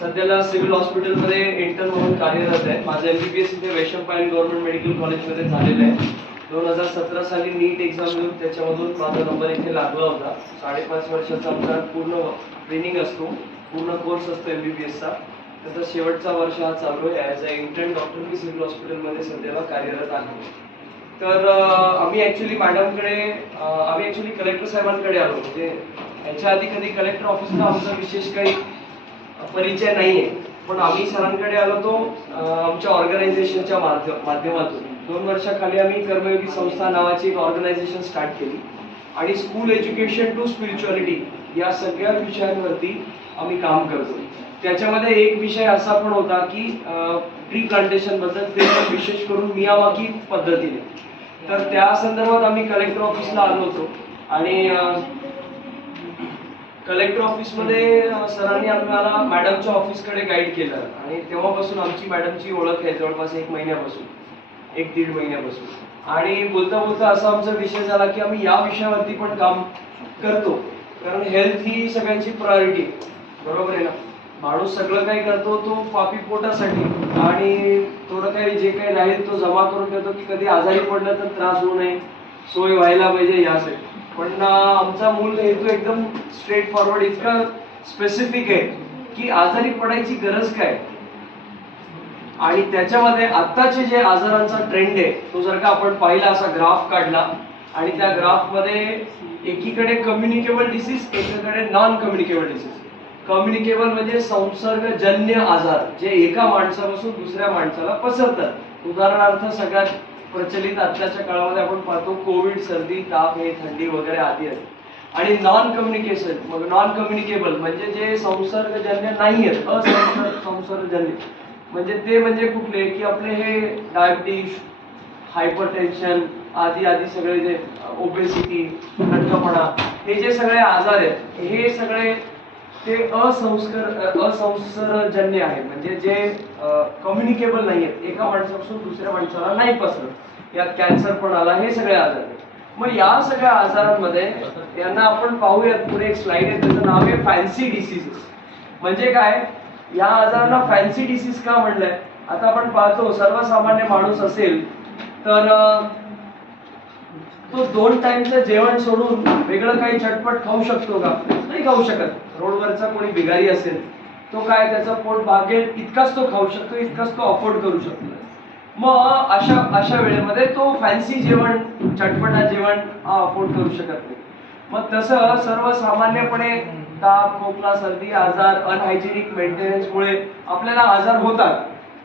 सध्याला सिव्हिल हॉस्पिटलमध्ये इंटर्न म्हणून कार्यरत आहे. माझं MBBS इथे वैशंपायन गव्हर्नमेंट मेडिकल कॉलेजमध्ये झालेलं आहे. 2017 साली नीट एक्झाम देऊन त्याच्यामधून माझा नंबर इथे लागला होता. 5.5 वर्षाचा आमचा पूर्ण ट्रेनिंग असतो, पूर्ण कोर्स असतो MBBSचा. त्याचा शेवटचा वर्ष हा चालू आहे. As a intern doctor me civil हॉस्पिटलमध्ये सध्याला कार्यरत आहे. तर आम्ही ॲक्च्युली कलेक्टर साहेबांकडे आलो. म्हणजे याच्या आधी कधी कलेक्टर ऑफिसला आमचा विशेष काही परिचय नाही आहे, पण आम्ही सरांकडे आलो तो आमच्या ऑर्गनायझेशनच्या माध्यमातून 2 वर्षाखाली आम्ही कर्मयोगी संस्था नावाची एक ऑर्गनायझेशन स्टार्ट केली आणि स्कूल एज्युकेशन टू स्पिरिच्युअलिटी या सगळ्या विषयांवरती आम्ही काम करतो. त्याच्यामध्ये एक विषय असा पण होता की ट्री प्लांटेशन बद्दल, ते पण विशेष करून मियावाकी पद्धतीने. तर त्या संदर्भात आम्ही कलेक्टर ऑफिसला आलो होतो आणि कलेक्टर ऑफिसमध्ये सरांनी आम्हाला मॅडमच्या ऑफिसकडे गाईड केलं आणि तेव्हापासून आमची मॅडमची ओळख आहे जवळपास 1 महिन्यापासून, 1-1.5 महिन्यापासून. आणि बोलता बोलता असा आमचा विषय झाला की आम्ही या विषयावरती पण काम करतो, कारण हेल्थ ही सगळ्यांची प्रायोरिटी, बरोबर आहे ना. माणूस सगळं काही करतो तो पापी पोटासाठी आणि थोडं काही जे काही राहील तो जमा करून ठेवतो की कधी आजारी पडलं तर त्रास होऊ नये, सोय व्हायला पाहिजे यासाठी. पण आमचा मूळ हेतू एकदम स्ट्रेट फॉरवर्ड, इतका स्पेसिफिक आहे की आजारी पडायची गरज काय. आणि त्याच्यामध्ये आत्ताचे जे आजारांचा ट्रेंड आहे तो जर का आपण पाहिला, असा ग्राफ काढला आणि त्या ग्राफमध्ये एकीकडे कम्युनिकेबल डिसीज, एकीकडे नॉन कम्युनिकेबल डिसीज. कम्युनिकेबल म्हणजे संसर्गजन्य आजार जे एका माणसापासून दुसऱ्या माणसाला पसरतात. उदाहरणार्थ सगळ्यात प्रचलित आत्ताच्या काळामध्ये आपण पाहतो कोविड, सर्दी, ताप, हे थंडी वगैरे आदी आहेत. आणि नॉन कम्युनिकेबल म्हणजे जे संसर्गजन्य नाही आहेत, असंसर्गजन्य म्हणजे ते म्हणजे कुठले की आपले हे डायबिटीज, हायपरटेन्शन आदी सगळे, जे ओबेसिटी, लठ्ठपणा, हे जे सगळे आजार आहेत हे सगळे ते असंसर्गजन्य आहेत, म्हणजे जे कम्युनिकेबल नाही आहेत, एका माणसापासून दुसऱ्या माणसाला नाही पसरत. यात कॅन्सर पण आला, हे सगळे आजार आहेत. मग या सगळ्या आजारांमध्ये यांना आपण पाहूयात. पुढे एक स्लाइड आहे, त्याचं नाव आहे फॅन्सी डिसीजेस. म्हणजे काय, या आजारांना फॅन्सी डिसीज का म्हणलंय. आता आपण पाहतो सर्वसामान्य माणूस असेल तर तो 2 टाइमचं जेवण सोडून वेगळं काही चटपट खाऊ शकतो का? नाही खाऊ शकत. रोडवरचा कोणी भिकारी असेल तो काय, त्याचं पोट भागेल इतकाच तो खाऊ शकतो, इतकाच तो अफोर्ड करू शकतो. मग अशा वेळेमध्ये तो फॅन्सी जेवण, चटपटा जेवण अफोर्ड करू शकत नाही. मग तसं सर्वसामान्यपणे ताप, खोकला, सर्दी आजार, अनहायजेनिक मेंटेनन्समुळे आपल्याला आजार होतात,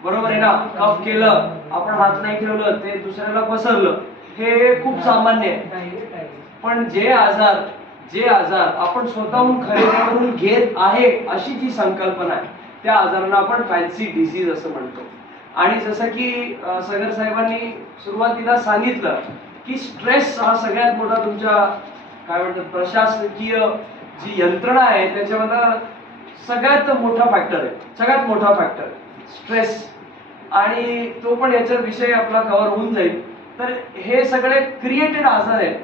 बरोबर आहे ना. कफ केलं, आपण हात नाही ठेवलं, ते दुसऱ्याला पसरलं, हे खूप सामान्य आहे. पण जे आजार आपण स्वतःहून खरेदी करून घेत आहे अशी जी संकल्पना आहे, त्या आजारांना आपण फॅन्सी डिसीज असं म्हणतो. आणि जसं की सगर साहेबांनी सुरुवातीला सांगितलं की स्ट्रेस हा सगळ्यात मोठा तुमच्या काय म्हणतात प्रशासकीय जी यंत्रणा आहे त्याच्यामध्ये सगळ्यात मोठा फॅक्टर स्ट्रेस. आणि तो पण याचा विषय आपला कव्हर होऊन जाईल. तर हे सगळे क्रिएटेड आजार आहेत,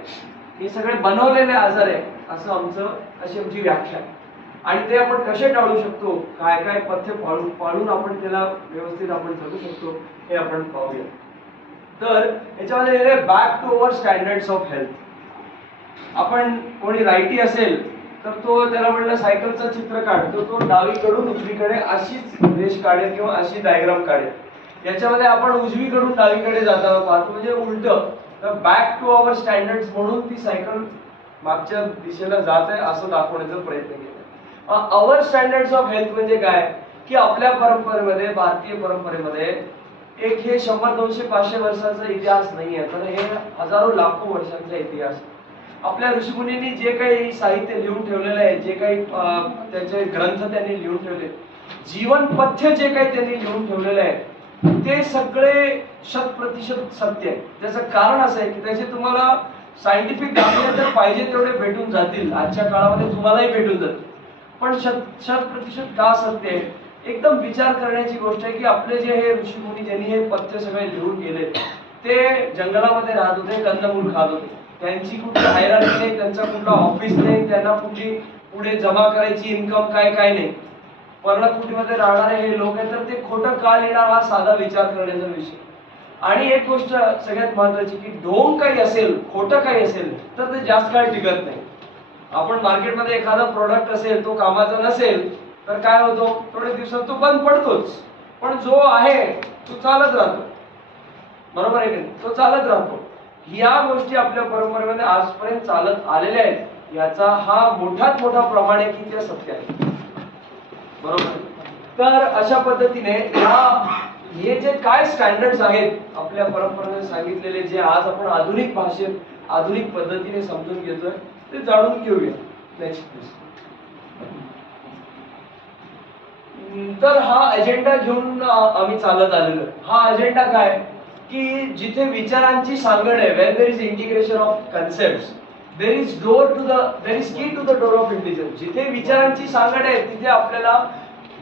हे सगळे बनवलेले आजार आहे अशी आमची व्याख्या. आणि ते आपण कसे टाळू शकतो, काय काय पथ्य पाळून आपण त्याला व्यवस्थित आपण जगू शकतो, हे आपण पाहूया. तर याच्यामध्ये back to our standards of health. आपण कोणी रायटी असेल तर तो त्याला म्हणलं सायकलचं चित्र काढतो, तो डावीकडून उजवीकडे अशीच रेष काढेल किंवा अशी डायग्राम काढेल. याच्यामध्ये आपण उजवीकडून डावीकडे जाताना पाहतो, म्हणजे उलट. तर बॅक टू अवर स्टँडर्ड्स म्हणून ती सायकल मागच्या दिशेला जात आहे असं दाखवण्याचा प्रयत्न केला. अवर स्टँडर्ड्स ऑफ हेल्थ म्हणजे काय की आपल्या परंपरेमध्ये, भारतीय परंपरेमध्ये एक हे 100, 200, 500 वर्षाचा इतिहास नाही आहे, तर हे हजारो लाखो वर्षांचा इतिहास. आपल्या ऋषीमुनींनी जे काही साहित्य लिहून ठेवलेलं आहे, जे काही त्यांचे ग्रंथ त्यांनी लिहून ठेवले, जीवन पथ्य जे काही त्यांनी लिहून ठेवलेलं आहे, ते सगळे 100% सत्य आहे. त्याचं कारण असं आहे की त्याचे तुम्हाला सायंटिफिक दाखले तर पाहिजे तेवढे भेटून जातील, आजच्या काळामध्ये तुम्हालाही भेटून जातील. पण 100% का सत्य आहे, एकदम विचार करण्याची गोष्ट आहे की आपले जे हे ऋषीमुनी ज्यांनी हे पथ्य सगळे लिहून गेले, ते जंगलामध्ये राहत होते, कंदमूल खात होते. त्यांची कुठली हायरार्की नाही, त्यांचा कुठला ऑफिस नाही, त्यांना कुठली पुढे जमा करायची इन्कम काय नाही. पर्णकुटीमध्ये राहणारे हे लोक आहेत, तर ते खोटं का लिहिणार हा साधा विचार करण्याचा विषय. आणि एक गोष्ट सगळ्यात महत्वाची की ढोंग काही असेल, खोटं काही असेल तर ते जास्त काळ टिकत नाही. आपण मार्केटमध्ये एखादा प्रोडक्ट असेल, तो कामाचा नसेल तर काय होतो, थोडे दिवसात तो बंद पडतोच. पण जो आहे तो चालत राहतो, बरोबर आहे की नाही, तो चालत राहतो. या गोष्टी आपल्या परंपरेमध्ये आजपर्यंत चालत आलेल्या आहेत. याचा हा मोठात मोठा प्रमाण आहे की त्या सत्य आहे, बरोबर. तर अशा पद्धतीने हे जे काय स्टँडर्ड्स आहेत आपल्या परंपरेने सांगितलेले, जे आज आपण आधुनिक भाषेत आधुनिक पद्धतीने समजून घेतोय, ते जाणून घेऊया. Next please. तर हा अजेंडा घेऊन आम्ही चालत आलेलो. हा अजेंडा काय की जिथे विचारांची सांगड आहे, when there is integration of concepts, there is key to the door of intelligence. जिथे विचारांची सांगड आहे तिथे आपल्याला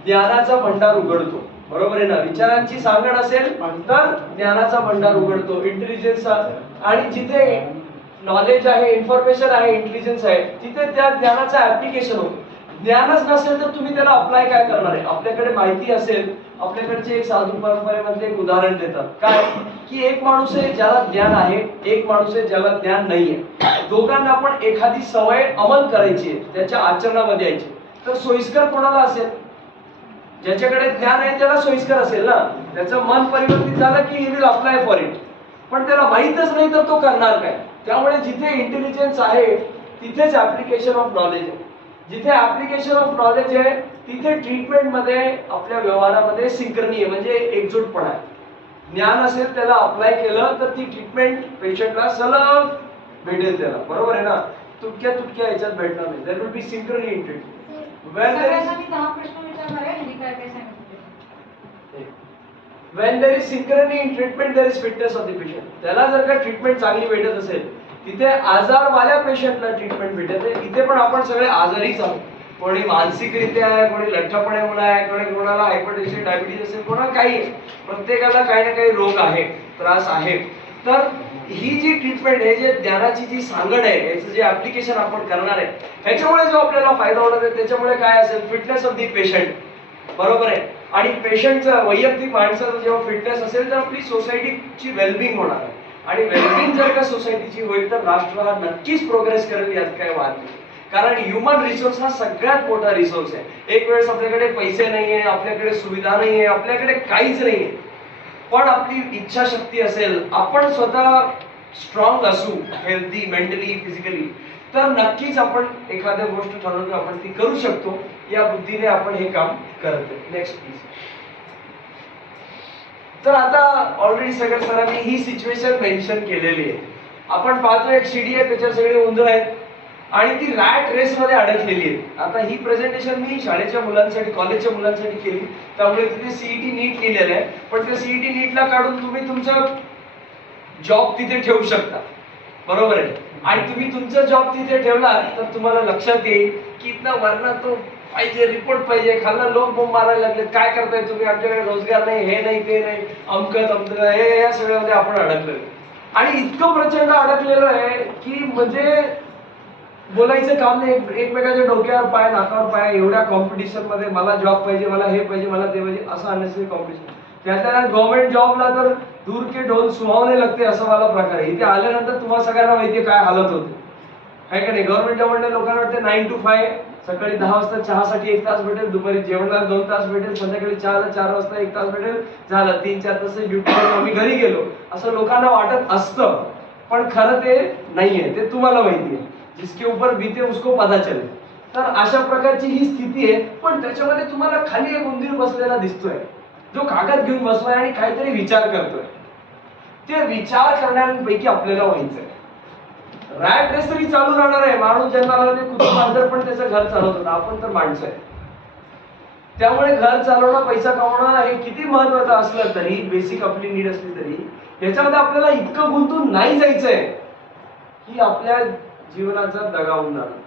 ज्ञानाचा भंडार उघडतो, बरोबर आहे ना. विचारांची सांगड असेल तर ज्ञानाचा भंडार उघडतो, इंटेलिजन्स. आणि जिथे नॉलेज आहे, इन्फॉर्मेशन आहे, इंटेलिजन्स आहे, तिथे त्या ज्ञानाचं ऍप्लिकेशन होतं. ज्ञानच नसेल तर तुम्ही त्याला अप्लाय काय करणार आहे. आपल्याकडे माहिती असेल, आपल्याकडचे एक साधू परंपरेमध्ये एक उदाहरण देतात काय की एक माणूस आहे ज्याला ज्ञान आहे, एक माणूस आहे ज्याला ज्ञान नाहीये. दोघांना पण एखादी सवय अंमल करायची आहे, त्याच्या आचरणामध्ये यायची, तर सोयीस्कर कोणाला असेल. ज्याच्याकडे ज्ञान आहे त्याला सोयीस्कर असेल ना. त्याचं मन परिवर्तित झालं की he will apply for it. पण त्याला माहीतच नाही तर तो करणार काय. त्यामुळे जिथे इंटेलिजन्स आहे तिथेच ऍप्लिकेशन ऑफ नॉलेज आहे. जिथे ऍप्लिकेशन ऑफ नॉलेज आहे तिथे ट्रीटमेंट मध्ये, आपल्या व्यवहारामध्ये सिंक्रनी आहे, म्हणजे एकजूटपणा आहे. ज्ञान असेल, त्याला अप्लाय केलं तर ती ट्रीटमेंट पेशंटला सलग भेटेल त्याला, बरोबर आहे ना. तुटक्या तुटक्या याच्यात भेटणार नाही. There will be synchrony in treatment. When there is synchrony in treatment, there is fitness of the patient. त्याला जर का ट्रीटमेंट चांगली भेटत असेल, तिथे आजारवाल्या पेशंटला ट्रीटमेंट भेटत आहे. इथे पण आपण सगळे आजारीच आहोत. कोणी मानसिकरित्या आहे, कोणी लठ्ठपणामुळे आहे, कोणाला हायपरटेन्शन, डायबिटीज असेल, कोणाला काही आहे. प्रत्येकाला काही ना काही रोग आहे, त्रास आहे. तर ही जी ट्रीटमेंट आहे, जे ज्ञानाची जी सांगड आहे, याचं जे ऍप्लिकेशन आपण करणार आहे, ह्याच्यामुळे जो आपल्याला फायदा होणार आहे, त्याच्यामुळे काय असेल, फिटनेस ऑफ दी पेशंट, बरोबर आहे. आणि पेशंटचं वैयक्तिक माणसाचं जेव्हा फिटनेस असेल तर आपली सोसायटीची वेलबिंग होणार आहे. आणि वेलबिंग जर का सोसायटीची होईल तर राष्ट्र हा नक्कीच प्रोग्रेस करेल, यात काय वाद नाही. कारण ह्युमन रिसोर्स हा सगळ्यात मोठा रिसोर्स आहे. एक वेळेस आपल्याकडे पैसे नाहीये, आपल्याकडे सुविधा नाहीये, आपल्याकडे काहीच नाहीये, पण आपली इच्छाशक्ती असेल, आपण स्वतः स्ट्रॉंग असू, हेल्दी मेंटली फिजिकली, तर नक्कीच आपण एखाद्या गोष्ट ठरवून आपण ती करू शकतो. या बुद्धीने आपण हे काम करतो. Next please. तर आता ऑलरेडी सगळ्या सरांनी ही सिच्युएशन मेन्शन केलेली आहे. आपण पाहतो एक शिडी आहे, त्याच्यावर सगळे उंदर आहेत आणि ती रॅट रेस मध्ये अडकलेली आहे. आता ही प्रेझेंटेशन मी शाळेच्या मुलांसाठी, कॉलेजच्या मुलांसाठी केली, त्यामुळे तिथे सीईटी नीट लिहिलेलं आहे. पण त्या सीईटी नीटला काढून तुम्ही तुमचा जॉब तिथे ठेवू शकता, बरोबर आहे. आणि तुम्ही तुमचा जॉब तिथे ठेवला तर तुम्हाला लक्षात येईल की इथला वरना तो पाहिजे, रिपोर्ट पाहिजे. खाल्ला लोक बोंब मारायला लागले, काय करताय तुम्ही, आमच्याकडे रोजगार नाही, हे नाही, ते नाही, अमकं तमकं, हे या सगळ्यामध्ये आपण अडकलेलो. आणि इतकं प्रचंड अडकलेलो आहे की म्हणजे बोलायचं काम नाही. एकमेकाच्या डोक्यावर पाय, नाकावर पाय, एवढ्या कॉम्पिटिशन मध्ये मला जॉब पाहिजे, मला हे पाहिजे, मला ते पाहिजे, असं अननेसेसरी कॉम्पिटिशन. त्याच्या गव्हर्नमेंट जॉबला तर दूर के ढोल सुहावणे लागते, असं मला प्रकार आहे. इथे आल्यानंतर तुम्हाला सगळ्यांना माहितीये काय हालत होते, आहे का नाही. गव्हर्नमेंट जॉबमध्ये लोकांना वाटते 9 to 5, सकाळी 10 वाजता चहासाठी 1 तास भेटेल, दुपारी जेवणाला 2 तास भेटेल, संध्याकाळी चहाला 4 वाजता 1 तास भेटेल, झालं 3-4 तास ड्युटी करून आम्ही घरी गेलो, असं लोकांना वाटत असतं. पण खरं ते नाहीये, ते तुम्हाला माहिती आहे. जिसके ऊपर बीते उसको पता चले. तर अशा प्रकारची ही स्थिती आहे. पण त्याच्यामध्ये तुम्हाला खाली एक उंदीर बसलेला दिसतोय, जो कागद घेऊन बसलाय आणि काहीतरी विचार करतोय. ते विचार करण्यापैकी आपल्याला व्हायचंय. रॅट रेस तरी चालू राहणार आहे. माणूस जन्माला कुठं मांजर पण त्याचं घर चालवतो, आपण तर माणसं आहे. त्यामुळे घर चालवणं, पैसा कमवणं हे किती महत्वाचं असलं तरी, बेसिक आपली नीड असली तरी, याच्यामध्ये आपल्याला इतकं गुंतून नाही जायचंय की आपल्या जीवनाचा दगा होऊन जाणार.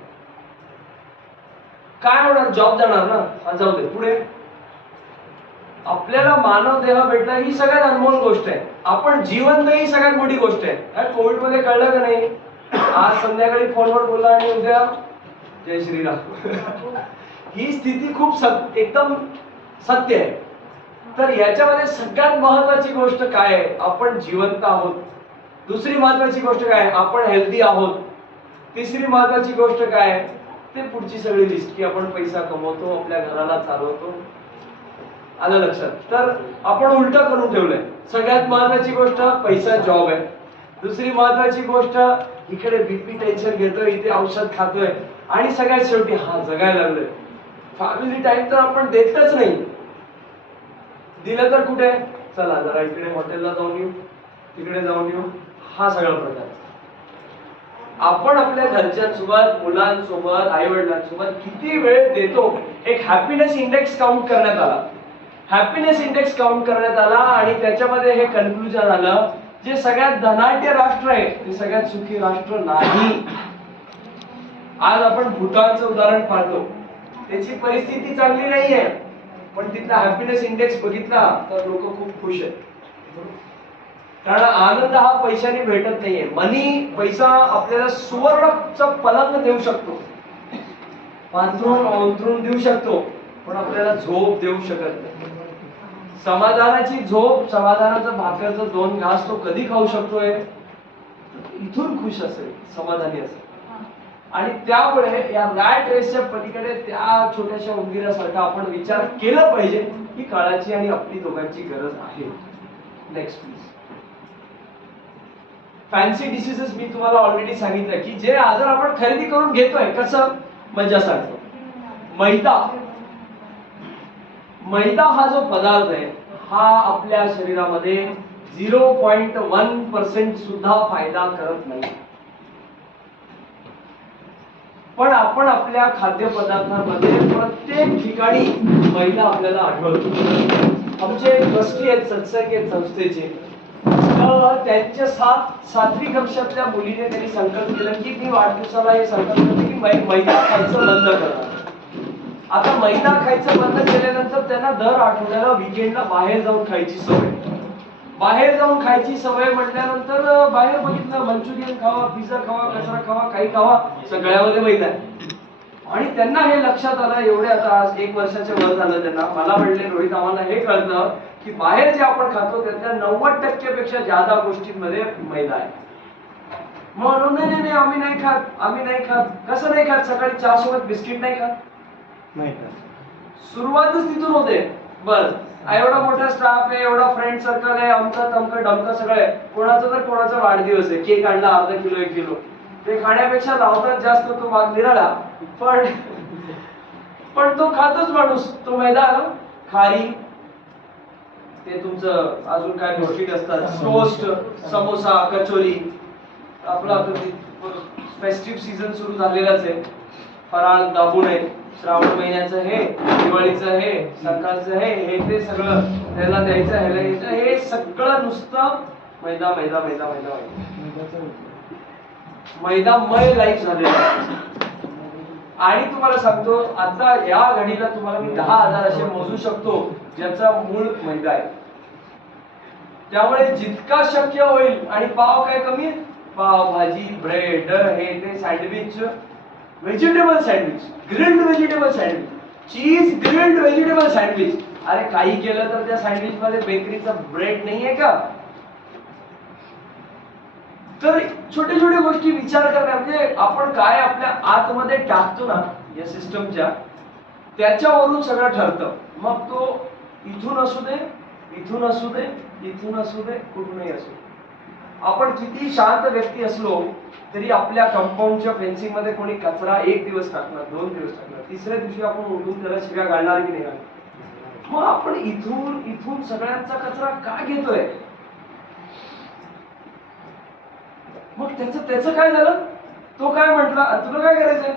काय होणार, जॉब जाणार ना, जाऊ दे पुढे. आपल्याला मानव देह भेटणं ही सगळ्यात अनमोल गोष्ट आहे. आपण जिवंत ही सगळ्यात मोठी गोष्ट आहे. कोविड मध्ये कळलं का नाही, आज संध्याकाळी फोनवर बोलला आणि उद्या जय श्रीराम. ही स्थिती खूप एकदम सत्य आहे. तर याच्यामध्ये सगळ्यात महत्वाची गोष्ट काय आहे? आपण जिवंत आहोत. दुसरी महत्वाची गोष्ट काय आहे? आपण हेल्दी आहोत. तिसरी महत्वाची गोष्ट काय आहे? ते पुढची सगळी लिस्ट की आपण पैसा कमवतो, आपल्या घराला चालवतो. आलं लक्षात? तर आपण उलट करून ठेवलंय. सगळ्यात महत्वाची गोष्ट पैसा, जॉब आहे. दुसरी महत्वाची गोष्ट इकडे बीपी टेन्शन घेतोय, इथे औषध खातोय, आणि सगळ्यात शेवटी हा जगायला लागलोय. फॅमिली टाइम तर आपण देतच नाही. दिलं तर कुठे? चला जरा इकडे हॉटेलला जाऊन येऊ, तिकडे जाऊन येऊ, हा सगळा प्रकार. आपण आपल्या घरच्यांसोबत, मुलांसोबत, आई वडिलांसोबत किती वेळ देतो? एक हॅपीनेस इंडेक्स काउंट करण्यात आला. हॅपीनेस इंडेक्स काउंट करण्यात आला आणि त्याच्यामध्ये हे कन्क्लुजन आलं, जे सगळ्यात धनाढ्य राष्ट्र आहे ते सगळ्यात सुखी राष्ट्र नाही. आज आपण भूतानचं उदाहरण पाहतो, त्याची परिस्थिती चांगली नाहीये, पण तिथला हॅपीनेस इंडेक्स बघितला तर लोक खूप खुश आहेत. कारण आनंद हा पैशाने भेटत नाहीये. पैसा आपल्याला सुवर्णचं पलंग देऊ शकतो, पांथरून अंथरून देऊ शकतो, पण आपल्याला झोप देऊ शकत नाही. समाधानाची झोप, समाधानाचं भाकरचं 2 घास तो कधी खाऊ शकतोय? इथून खुश असेल, समाधानी असेल. आणि त्यामुळे या रॅट रेसच्या पलीकडे त्या छोट्याशा उंदीरासारखा आपण विचार केला पाहिजे ही काळाची आणि आपली दोघांची गरज आहे. Next please. फॅन्सी डिसीजेस मी तुम्हाला ऑलरेडी सांगितलं की जे आजार आपण खरेदी करून घेतोय. कसं? मजा सांगतो. मैदा हा जो पदार्थ आहे हा आपल्या शरीरामध्ये 0.1% सुद्धा फायदा करत नाही. पण आपण आपल्या खाद्यपदार्थांमध्ये प्रत्येक ठिकाणी मैदा आपल्याला आढळतो. आमचे ट्रस्टी आहेत, सत्संग आहेत संस्थेचे, त्यांच्या 7वी कक्षातल्या मुलीने त्यांनी संकल्प केलं की मी वाढदिवसाला हे संकल्प करते की मैदा खायचं बंद करणार. आता मैदा खायचं बंद केल्यानंतर त्यांना दर आठवड्याला वीकेंडला बाहेर जाऊन खायची सवय. बाहेर जाऊन खायची सवय म्हटल्यानंतर बाहेर बघितलं मंचुरियन खावा, पिझ्झा खावा, कचरा खावा, काही खावा, सगळ्यामध्ये मैदा आहे. आणि त्यांना हे लक्षात आलं, एवढे आता आज 1 वर्षाचे वर झालं त्यांना. मला म्हणले रोहित आम्हाला हे कळलं की बाहेर जे आपण खातो त्यातल्या 90% पेक्षा जादा गोष्टींमध्ये मैदा आहे. म्हणून नाही आम्ही नाही खात. कसं नाही खात? सकाळी चहा सोबत बिस्किट नाही खात. सुरुवातच तिथून होते. बर, एवढा मोठा स्टाफ आहे, एवढा फ्रेंड सर्कल आहे, अमकं तमकं डमकं सगळं आहे. कोणाचा तर कोणाचा वाढदिवस आहे, केक आणला अर्धा किलो 1 किलो, ते खाण्यापेक्षा लावतात जास्त तो भाग निराळा, पण तो खातोच माणूस. तो मैदा खारी, ते तुमचं अजून काय बिस्किट असतात, टोस्ट, समोसा, कचोरी. आपला फेस्टिव्ह सीझन सुरू झालेलाच आहे. फराळ दाबून आहे. श्रावण महिन्याचं हे, दिवाळीचं हे, संक्रांतचं हे ते सगळं त्याला द्यायचं, ह्याला द्यायचं, हे सगळं नुसतं मैदा मैदा मैदा मैदा मैदामय लाईफ झालेलं आहे. आणि तुम्हाला सांगतो आता या घडीला तुम्हाला मी 10,000 असे मोजू शकतो ज्याचा मूळ मैदा आहे. त्यामुळे जितका शक्य होईल, आणि पाव काय कमी आहे? पाव भाजी, ब्रेड, हे ते, sandwich, vegetable sandwich, grilled vegetable sandwich, cheese grilled vegetable sandwich. अरे काही केलं तर त्या सँडविच मध्ये बेकरीचा ब्रेड नाहीये का? तर छोटे छोटे गोष्टी विचार करण्या, म्हणजे आपण काय आपल्या आतमध्ये टाकतो ना या सिस्टमच्या, त्याच्यावरून सगळं ठरतं. मग तो इथून असू दे, इथून असू दे, इथून असू दे, कुठूनही असू दे. आपण किती शांत व्यक्ती असलो तरी आपल्या कंपाऊंडच्या फेन्सिंग मध्ये कोणी कचरा 1 दिवस टाकणार, 2 दिवस टाकणार, 3ऱ्या दिवशी आपण उठून त्याला शिव्या घालणार की नाही? मग आपण इथून सगळ्यांचा कचरा का घेतोय? मग त्याचं काय झालं? तो काय म्हटला, तुला काय करायचंय?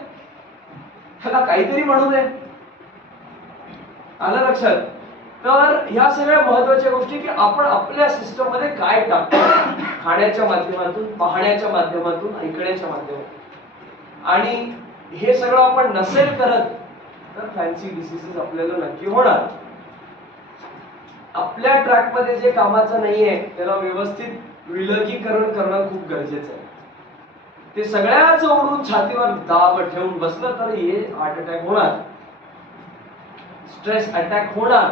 त्याला काहीतरी म्हणू दे. आलं लक्षात? तर ह्या सगळ्या महत्वाच्या गोष्टी की आपण आपल्या सिस्टम मध्ये काय टाकतो, खाण्याच्या माध्यमातून, पाहण्याच्या माध्यमातून, ऐकण्याच्या माध्यमातून. आणि हे सगळं आपण नसेल करत तर फॅन्सी डिसीजेस आपल्याला नक्की होणार. आपल्या ट्रॅक मध्ये जे कामाचं नाहीये त्याला व्यवस्थित विलगीकरण करणं खूप गरजेचं आहे. ते सगळ्याच ओढून छातीवर दाब ठेवून बसलं तर हे हार्ट अटॅक होणार. स्ट्रेस अटॅक होणार.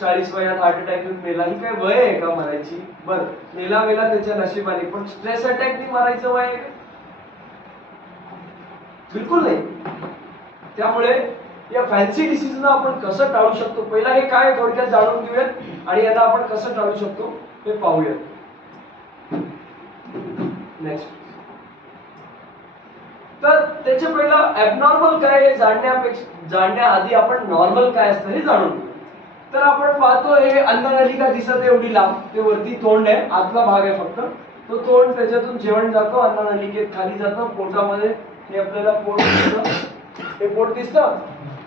40 वयात हार्ट अटॅक येऊन मेला, ही काय वय आहे का मरायची? बर मेला त्याच्या नशिबाने, पण स्ट्रेस अटॅकने मरायचं वय आहे का? बिलकुल नाही. त्यामुळे या फॅन्सी डिसीजला आपण कसं टाळू शकतो, पहिला हे काय थोडक्यात जाणून घेऊयात आणि याला आपण कसं टाळू शकतो हे पाहूयात. नेक्स्ट. तर त्याचे पहिलं ऍबनॉर्मल काय हे जाणण्याआधी आपण नॉर्मल काय असतं हे जाणून घेऊ. तर आपण पाहतो हे अन्ननलिका दिसत एवढी लांब, ते वरती तोंड आहे, आतला भाग आहे फक्त तो तोंड, त्याच्यातून जेवण जातो अन्ननलिकेत, खाली जातं पोटामध्ये. हे आपल्याला पोट दिसतं, हे पोट दिसतं,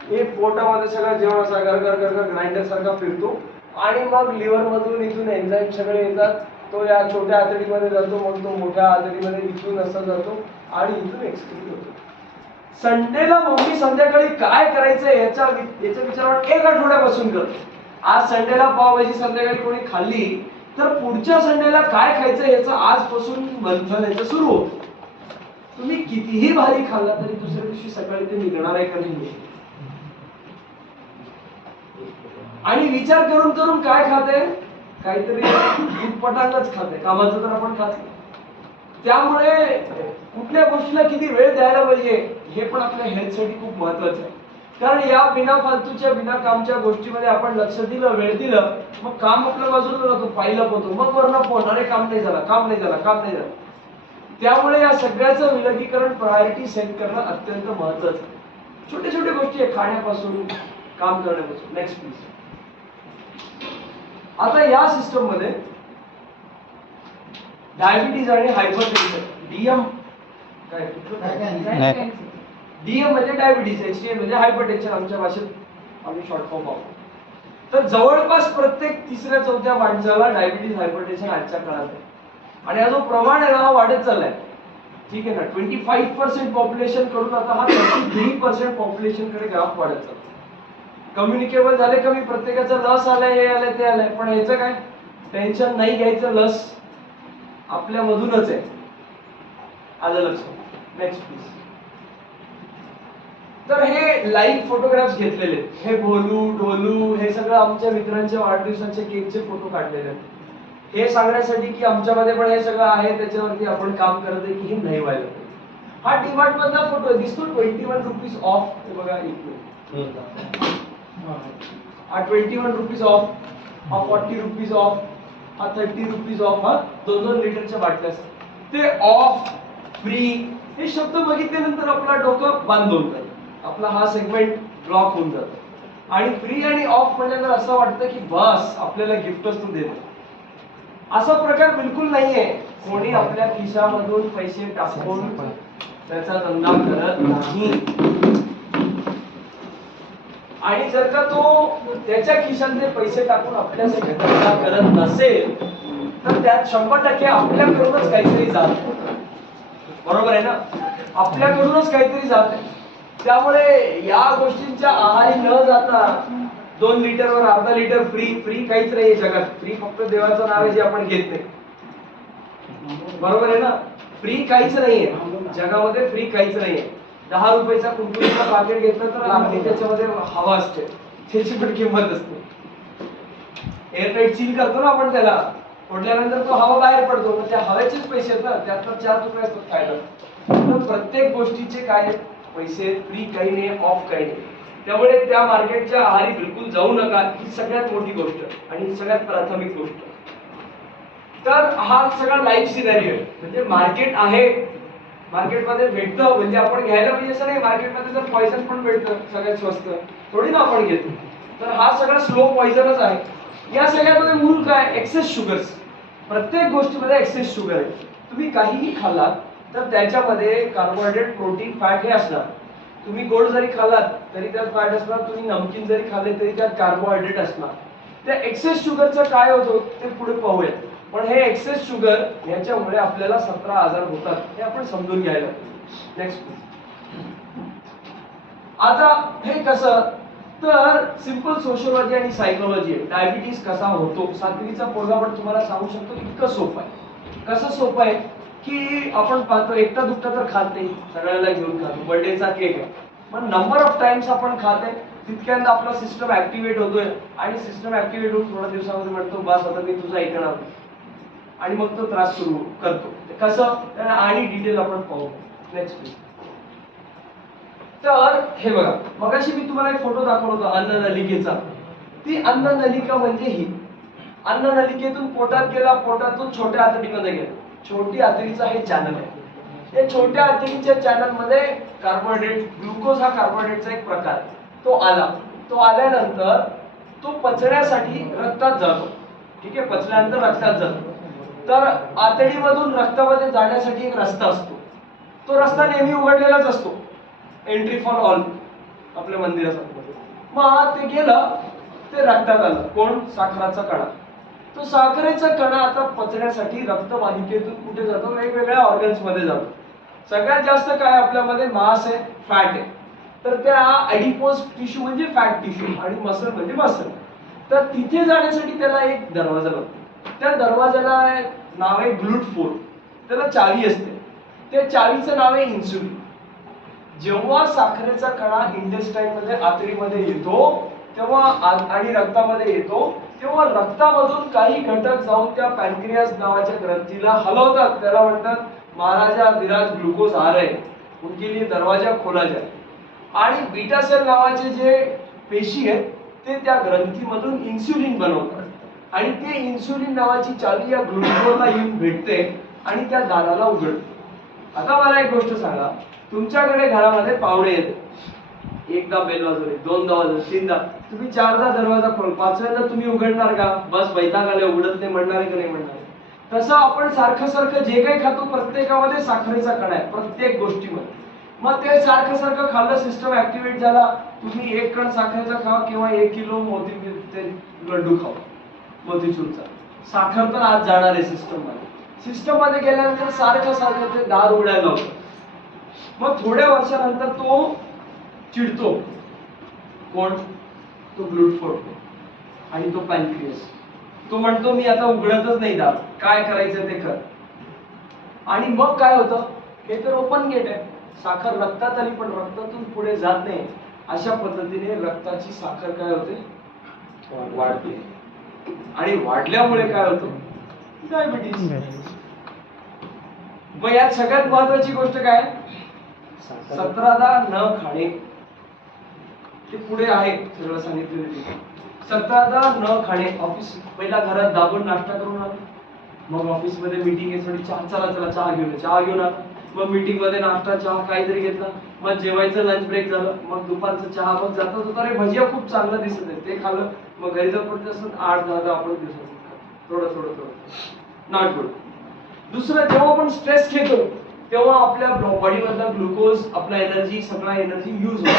हे पोटामध्ये सगळं जेवण असा घर ग्राइंडर सारखा फिरतो आणि मग लिव्हर मधून इथून एन्झाईम सगळे येतात, तो या छोट्या आतडीमध्ये जातो, मग तो मोठ्या आतडीमध्ये इथून असा जातो आणि इथून एक्सक्रीट होतो. संडेला मम्मी संध्याकाळी काय करायचंय याचा विचार आपण 1 आठवड्यापासून करतो. आज संडेला पावभाजी संध्याकाळी कोणी खाल्ली तर पुढच्या संडेला काय खायचं याचं आजपासून मंथन याचं सुरू होतं. तुम्ही कितीही भारी खाल्ला तरी दुसऱ्या दिवशी सकाळी ते निघणार आहे का नाही. आणि विचार करून काय खाते, काहीतरी उटपटांगच खाते, कामाचं तर आपण खात. त्यामुळे कुठल्या गोष्टीला किती वेळ द्यायला पाहिजे हे पण आपल्या हेल्थसाठी खूप महत्वाचं आहे. कारण या बिना फालतूच्या बिना कामच्या गोष्टीमध्ये आपण लक्ष दिलं, वेळ दिलं, मग काम आपल्या बाजूला राहतो, पाहिलं होतो, मग वरनं फोन, अरे काम नाही झालं. त्यामुळे या सगळ्याचं विलगीकरण, प्रायोरिटी सेट करणं अत्यंत महत्वाचं आहे. छोटे छोटे गोष्टी आहे, खाण्यापासून काम करण्यापासून. Next please. आता या सिस्टम मध्ये डायबिटीज आणि हायपरटेन्शन, डीएम काय, डीएम म्हणजे डायबिटीज, एचडीएम म्हणजे हायपरटेन्शन, आमच्या भाषेत आम्ही शॉर्ट फॉर्म वापरतो. तर जवळपास प्रत्येक 3-4 माणसाला डायबिटीज हायपरटेन्शन आजच्या काळात आहे. आणि हा जो प्रमाण आहे ना, हा वाढत चाललाय. ठीक आहे ना, 25% पॉप्युलेशन कडून आता हा 33% पॉप्युलेशन कडे ग्राफ वाढत चालला. कम्युनिकेबल झाले कमी, प्रत्येकाचं लस आलंय, हे आलंय ते आलंय, पण ह्याचं काय टेन्शन नाही घ्यायचं, लस आपल्या मधूनच आहे. आलं लक्षात. Next please. तर हे लाईव्ह फोटोग्राफ्स घेतलेले, हे भोलू ढोलू हे सगळं आमच्या मित्रांच्या वाढदिवसाचे केकचे फोटो काढलेले आहेत. हे सांगण्यासाठी की आमच्यामध्ये पण हे सगळं आहे, त्याच्यावरती आपण काम करत आहे की हे नाही व्हायला पाहिजे. हा डीमार्ट मधला फोटो दिसतो, 21 रुपीज ऑफ. हे बघा इथे हा 21 रुपीज ऑफ, हा 40 रुपीज ऑफ, हा 30 रुपीज ऑफ. हा 2-2 लिटरच्या बाटल्या असतात. ते ऑफ, फ्री हे शब्द बघितल्यानंतर आपला डोकं बंद होऊन जातं, आपला हा सेगमेंट ब्लॉक होऊन जातो. आणि फ्री आणि ऑफ म्हटल्यानंतर असं वाटतं की बस आपल्याला गिफ्टच तो देतो. असा प्रकार बिलकुल नाहीये. कोणी आपल्या खिशामधून पैसे टाकून त्याचा धंदा करत नाही. आणि जर का तो त्याच्या खिशातले पैसे टाकून आपल्यासाठी धंदा करत नसेल तर त्यात 100% आपल्याकडूनच काहीतरी जात, बरोबर आहे ना, आपल्याकडूनच काहीतरी जात आहे. त्यामुळे या गोष्टींच्या आहारी न जाता 2 लिटरवर अर्धा लिटर फ्री काहीच नाही जगात. फ्री फक्त देवाचं नाव आहे जे आपण घेत नाही, बरोबर आहे ना. फ्री काहीच नाहीये जगामध्ये, फ्री काहीच नाहीये. 10 रुपयाचा कुरकुरीचा पाकिट घेतलं तर आपली त्याच्यामध्ये हवा असते, त्याची पण किंमत असते. एअरटाईट सील करतो ना आपण त्याला, फोडल्यानंतर तो हवा बाहेर पडतो, मग त्या हवेचेच पैसे आहेत ना, त्यातनं 4 रुपये असतात फायदा. तर प्रत्येक गोष्टीचे काय पैसे, फ्री काही नाही, ऑफ काही नाही. त्यामुळे त्या मार्केटच्या आहारी बिलकुल जाऊ नका, ही सगळ्यात मोठी गोष्ट आणि ही सगळ्यात प्राथमिक गोष्ट. तर हा सगळा लाईफ सिनेरियो आहे. म्हणजे मार्केट आहे, मार्केटमध्ये भेटतं म्हणजे आपण घ्यायला पाहिजे असं नाही. मार्केटमध्ये जर पॉइझन पण भेटतं सगळ्यात स्वस्त, थोडी ना आपण घेतो. तर हा सगळा स्लो पॉइझनच आहे. या सगळ्यामध्ये मूळ काय, एक्सेस शुगर्स. प्रत्येक गोष्टीमध्ये एक्सेस शुगर आहे. तुम्ही काहीही खाल्लात तर त्याच्यामध्ये कार्बोहायड्रेट, प्रोटीन, फॅट हे असणार. तुम्ही गोड जरी खाल्लात तरी त्यात फॅट असणार, तुम्ही नमकीन जरी खाल्ले तरी त्यात कार्बोहायड्रेट असणार. त्या एक्सेस शुगरचं काय होतं ते पुढे पाहूया. पण हे एक्सेस शुगर याच्यामुळे आपल्याला 17 आजार होतात, हे आपण समजून घ्यायला. नेक्स्ट. आता हे कसं, तर सिंपल सोशियोलॉजी आणि सायकोलॉजी आहे. डायबिटीस कसा होतो, 7वीचा पोरगा पण तुम्हाला सांगू शकतो. इतकं सोपं आहे. कसं सोपं आहे की आपण पाहतो एकटा दुखता तर खात नाही, सगळ्याला घेऊन खातो. बर्थडेचा केक आहे, पण नंबर ऑफ टाइम्स आपण खात आहे तितक्यांदा आपला सिस्टम ऍक्टिव्हेट होतोय आणि सिस्टम ऍक्टिव्हेट होऊन थोड्या दिवसामध्ये म्हणतो बस आता मी तुझा ऐकणार, आणि मग तो त्रास सुरू करतो. कसं आणि डिटेल आपण पाहू. Next please. तर हे बघा, मगाशी मी तुम्हाला एक फोटो दाखवला होता अन्न नलिकेचा. ती अन्न नलिका म्हणजे ही अन्न नलिकेतून पोटात गेला, पोटातून छोट्या आतडीमध्ये गेला. छोटी आतडीचा हे चॅनल आहे. या छोट्या आतडीच्या चॅनल मध्ये कार्बोहायड्रेट, ग्लुकोज हा कार्बोहायड्रेटचा एक प्रकार आहे. तो आला, तो आल्यानंतर तो पचण्यासाठी रक्तात जातो. ठीक आहे, पचल्यानंतर रक्तात जातो. तर आतडीमधून रक्तामध्ये जाण्यासाठी एक रस्ता असतो. तो रस्ता नेहमी उघडलेलाच असतो, एंट्री फॉर ऑल आपल्या मंदिरासाठी. मग ते गेलं, ते रक्तात आलं. कोण? साखराचा कणा. तो साखरेचा कणा आता पचण्यासाठी रक्तवाहिकेतून कुठे जातो? वेगवेगळ्या ऑर्गन्स मध्ये जातो. सगळ्यात जास्त काय आपल्यामध्ये मास आहे, फॅट आहे. तर त्या ऍडिपोज टिश्यू म्हणजे फॅट टिश्यू आणि मसल म्हणजे मसल. तर तिथे जाण्यासाठी त्याला एक दरवाजा लागतो. त्या दरवाजाला नाव आहे ग्लूट फोर्ट. त्याला चावी असते. त्या चावीचं नाव आहे इन्सुलिन. जेव्हा साखरेचा कणा इंटेस्टाईन मध्ये आतडीमध्ये येतो तेव्हा आणि रक्तामध्ये येतो, तेव्हा रक्तामधून काही घटक जाऊन त्या पॅनक्रियास नावाच्या ग्रंथीला हलवतात. त्याला म्हणतात महाराजा धीराज ग्लुकोज आ रहे, उनके लिए दरवाजा खोला जाए. आणि बीटा सेल नावाचे जे पेशी आहेत ते त्या ग्रंथीमधून इन्सुलिन बनवतात आणि ते इन्सुलिन नावाची चावी या ग्लुकोजला येऊन भेटते आणि त्या दाराला उघडते. आता मला एक गोष्ट सांगा, तुमच्याकडे घरामध्ये पाहुणे येते. एकदा बेल वाजवली, दोनदा वाजवली, तीनदा, तुम्ही चारदा दरवाजा खोल, पाचव्यांदा तुम्ही उघडणार का? बस वैताग आले, उघडत नाही म्हणणार की नाही म्हणणार? तसं आपण सारखं सारखं जे काही खातो प्रत्येकामध्ये साखरेचा कणा आहे, प्रत्येक गोष्टीमध्ये. मग ते सारखं सारखं खाल्लं, सिस्टम ऍक्टिव्हेट झाला. तुम्ही एक कण साखरेचा खा किंवा 1 किलो लड्डू खावा मोतीचूरचा, साखर तर आज जाणार आहे सिस्टम मध्ये. सिस्टम मध्ये गेल्यानंतर सारखं सारखं ते दार उघडायला लावतं. मग थोड्या वर्षानंतर तो चिडतो. कोण? तो ग्लूट फोर्ट आणि तो पॅनक्रियास. तो म्हणतो मी आता उघडतच नाही दार, काय करायचं ते कर. आणि मग काय होतं? हे तर ओपन गेट आहे, साखर रक्तात आली पण रक्तातून पुढे जात नाही. अशा पद्धतीने रक्ताची साखर काय होते? वाढते. आणि वाढल्यामुळे काय होतं? डायबिटीज. मग यात सगळ्यात महत्वाची गोष्ट काय? 17दा न खाणे. ते पुढे आहे सगळं सांगितलेलं. 17दा न खाणे. ऑफिस पहिला घरात दाबून नाश्ता करून आलो, मग ऑफिस मध्ये मीटिंग यासाठी चला चला चहा घेऊन आला, मग मीटिंग मध्ये नाश्ता चहा काहीतरी घेतला, मग जेवायचं लंच ब्रेक झालं, मग दुपारचं चहा, मग जाता जाता अरे भजिया खूप चांगलं दिसत आहे ते खाल्लं, मग घरी जाऊन पडत असत 8-10 आपण दिवसात थोडं थोडं थोडं नॉट गुड. दुसरं, जेव्हा आपण स्ट्रेस घेतो तेव्हा आपल्या बॉडी मधला ग्लुकोज, आपला एनर्जी, सगळा एनर्जी यूज होतो.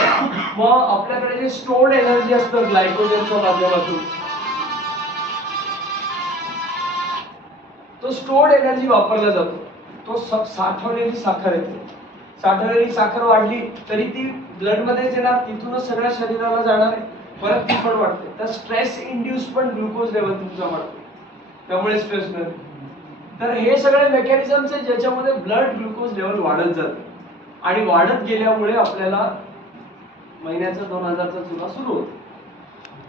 मग आपल्याकडे जे स्टोर्ड एनर्जी असतं ग्लायकोजनच्या माध्यमातून, तो स्टोर्ड एनर्जी वापरला जातो. तो साठवलेली साखर येते. साठवलेली साखर वाढली तरी ती ब्लड मध्येच येणार, तिथूनच सगळ्या शरीराला जाणार आहे, परत ती पण वाढते. तर स्ट्रेस इंड्यूस पण ग्लुकोज लेवल तुमचा वाढतो, त्यामुळे स्ट्रेस नाही. तर हे सगळे मेकॅनिझम्स आहेत ज्याच्यामध्ये ब्लड ग्लुकोज लेवल वाढत जाते आणि वाढत गेल्यामुळे आपल्याला महिन्याचा 2000चा चुना सुरू होतो.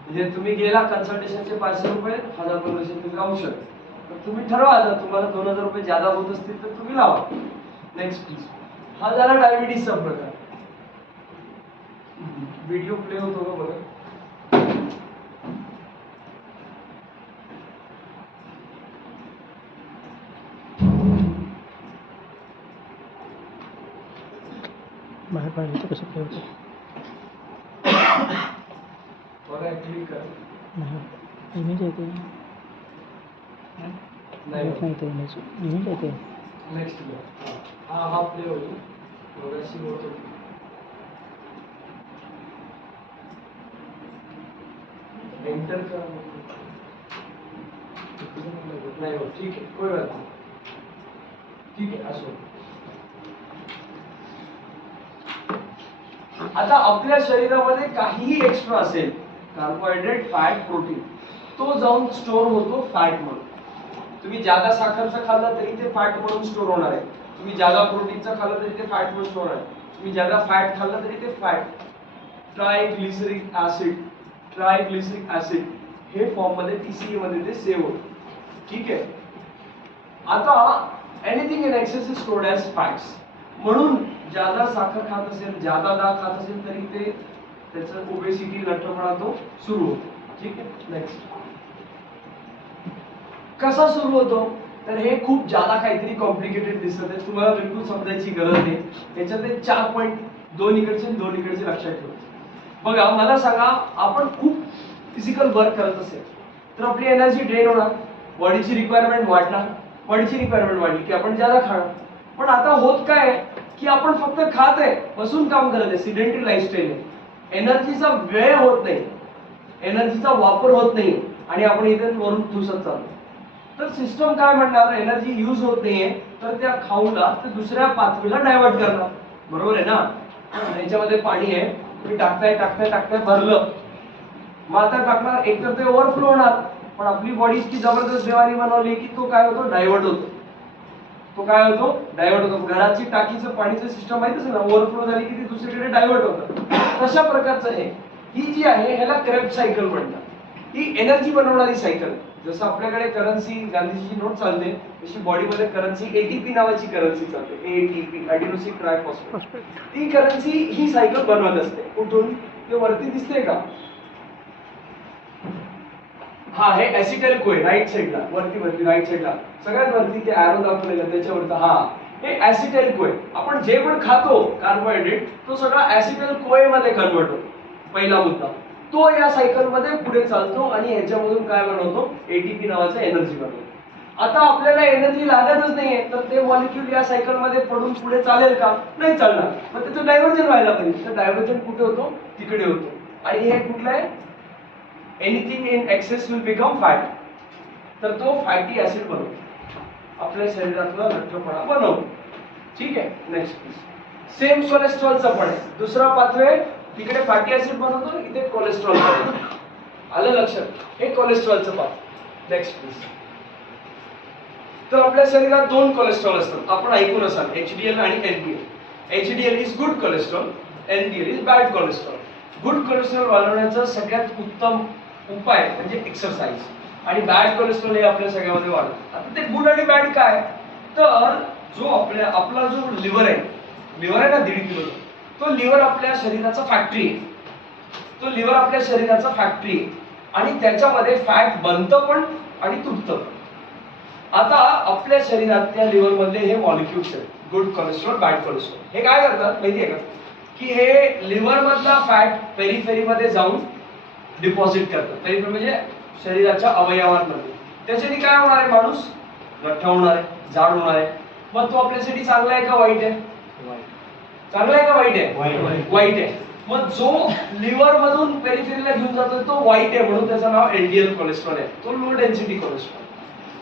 म्हणजे तुम्ही गेला कन्सल्टेशनचे 500 रुपये, 1000-1500 औषध. तर तुम्ही ठरवा, आता तुम्हाला 2000 रुपये जादा होत असतील तर तुम्ही लावा. Next please. हा झाला डायबिटीसचा प्रकार. व्हिडिओ प्ले होतो का बघा? बाहेर पाहिजे तर कसं ठेवतो? बघा, क्लिक करा. नाही, इमेज येते. नाही ते इमेज येते. नेक्स्ट हा प्ले होईल. मगाशी होतो. एंटर करा. नाही हो, ठीक आहे, कोई बात नाही. ठीक आहे, असो. आता आपल्या शरीरामध्ये काहीही एक्स्ट्रा असेल, कार्बोहायड्रेट, फॅट, प्रोटीन, तो जाऊन स्टोअर होतो फॅट म्हणून. तुम्ही जादा साखरचं खाल्लं तरी ते फॅट म्हणून स्टोअर होणार आहे. तुम्ही जादा प्रोटीनचं खाल्लं तरी ते फॅट म्हणून स्टोअर आहे. तुम्ही जादा फॅट खाल्लं तरी ते फॅट. ट्रायग्लिसरिक ऍसिड हे फॉर्म मध्ये TCA मध्ये ते सेव्ह होतं. ठीक आहे. आता anything in excess is stored as fats. म्हणून ज्यादा साखर खात असेल, ज्यादा डाळ खात असेल तरी ते त्याचं ओबेसिटी लठ्ठपणा तो सुरू होतो. ठीक आहे. नेक्स्ट कसा सुरू होतो तर हे खूप ज्यादा काहीतरी कॉम्प्लिकेटेड दिसत आहे, तुम्हाला बिलकुल समजायची गरज नाही. याच्यातले 4 पॉईंट, 2 इकडचे आणि 2 इकडचे लक्षात ठेवा. बघा मला सांगा, आपण खूप फिजिकल वर्क करत असेल तर आपली एनर्जी ड्रेन होणार, बॉडीची रिक्वायरमेंट वाढणार, बॉडीची रिक्वायरमेंट वाढली की आपण ज्यादा खाणार. पण आता होत काय आहे की आपण फक्त खात आहे, बसून काम करत आहे, सिडेंटरी लाईफस्टाईल आहे, एनर्जीचा व्यय होत नाही, एनर्जीचा वापर होत नाही आणि आपण इथे वरून ठुसत चालतो. तर सिस्टम काय म्हणणार, एनर्जी यूज होत नाहीये तर त्या खाऊला ते दुसऱ्या पाथवेला डायव्हर्ट करणार. बरोबर आहे ना. याच्यामध्ये पाणी आहे, तुम्ही टाकताय भरलं, मग आता टाकणार, एक तर ते ओव्हरफ्लो होणार, पण आपली बॉडी इतकी जबरदस्त देवानी बनवली की तो काय होतो, डायव्हर्ट होतो. घराची टाकीचं पाणीचं सिस्टम माहित असेल ना, ओव्हरफ्लो झाली की ती दुसरीकडे डायव्हर्ट होतं. तशा प्रकारचं ही जी आहे ह्याला क्रेब्ट सायकल म्हणतात. ही एनर्जी बनवणारी सायकल. जसं आपल्याकडे करन्सी, गांधीजीची नोट चालते, तशी बॉडीमध्ये करन्सी ATP नावाची करन्सी चालते. ATP, adenosine triphosphate. ती करन्सी ही सायकल बनवत असते. कुठून ते वरती दिसते का, हा हे ऍसिटाइल कोय राईट साइडला, वरती राईट साइडला सगळ्यात वरती ते ॲरो दाखवलेलं त्याच्यावरती, हा हे ऍसिटाइल कोय. आपण जे पण खातो कार्बोहायड्रेट तो सगळा ऍसिटाइल कोय मध्ये कन्वर्ट होतो. पहिला मुद्दा तो या सायकल मध्ये पुढे चालतो आणि ह्याच्यामधून काय बनवतो, ATP नावाचं एनर्जी बनवतो. आता आपल्याला एनर्जी लागतच नाहीये तर ते मॉलिक्यूल या सायकल मध्ये पडून पुढे चालेल का, नाही चालणार. मग त्याचं डायव्हर्जन व्हायला पाहिजे. तर डायव्हर्जन कुठे होतो, तिकडे होतो. आणि हे कुठलं आहे, anything in excess will become fat. तर तो फॅटी ऍसिड बनवतो, आपल्या शरीरातला लठ्ठपणा बनवतो. ठीक आहे. नेक्स्ट सेम कोलेस्ट्रॉलचं पण आहे. दुसरा पाथवे, तिकडे फॅटी ऍसिड बनवतो, इथे कोलेस्ट्रॉल बनवतो. आलं लक्षात, हे कोलेस्ट्रॉलचं पाथ. Next please. तर आपल्या शरीरात 2 कोलेस्ट्रॉल असतात, आपण ऐकून असाल, HDL आणि LDL. HDL is good cholesterol, LDL is bad cholesterol. Good cholesterol वाढवण्याचा सगळ्यात उत्तम उपाय म्हणजे एक्सरसाइज, आणि बॅड कोलेस्ट्रॉल हे आपल्या सगळ्यामध्ये वाढतं. आता ते गुड आणि बॅड काय, तर जो आपला जो लिव्हर आहे ना 1.5 किलो, तो लिव्हर आपल्या शरीराचा फॅक्टरी आहे. आणि त्याच्यामध्ये फॅट बनतं पण आणि तुटतं. आता आपल्या शरीरात त्या लिव्हर मधले हे मॉलिक्युल्स आहेत, गुड कोलेस्ट्रॉल, बॅड कोलेस्ट्रॉल. हे काय करतात माहितीये का, की हे लिव्हर मधला फॅट पेरिफेरी मध्ये जाऊन डिपॉझिट करतात. पेरिफेरी म्हणजे शरीराच्या अवयवांमध्ये. त्याच्याने काय होणार आहे, माणूस लठ्ठ होणार आहे, जाड होणार आहे. मग तो आपल्यासाठी चांगला आहे का वाईट आहे, चांगला आहे का वाईट आहे, वाईट आहे. मग जो लिव्हर मधून पेरिफेरीला घेऊन जातो तो वाईट आहे, म्हणून त्याचं नाव LDL कोलेस्ट्रॉल आहे. तो लो डेन्सिटी कोलेस्ट्रॉल.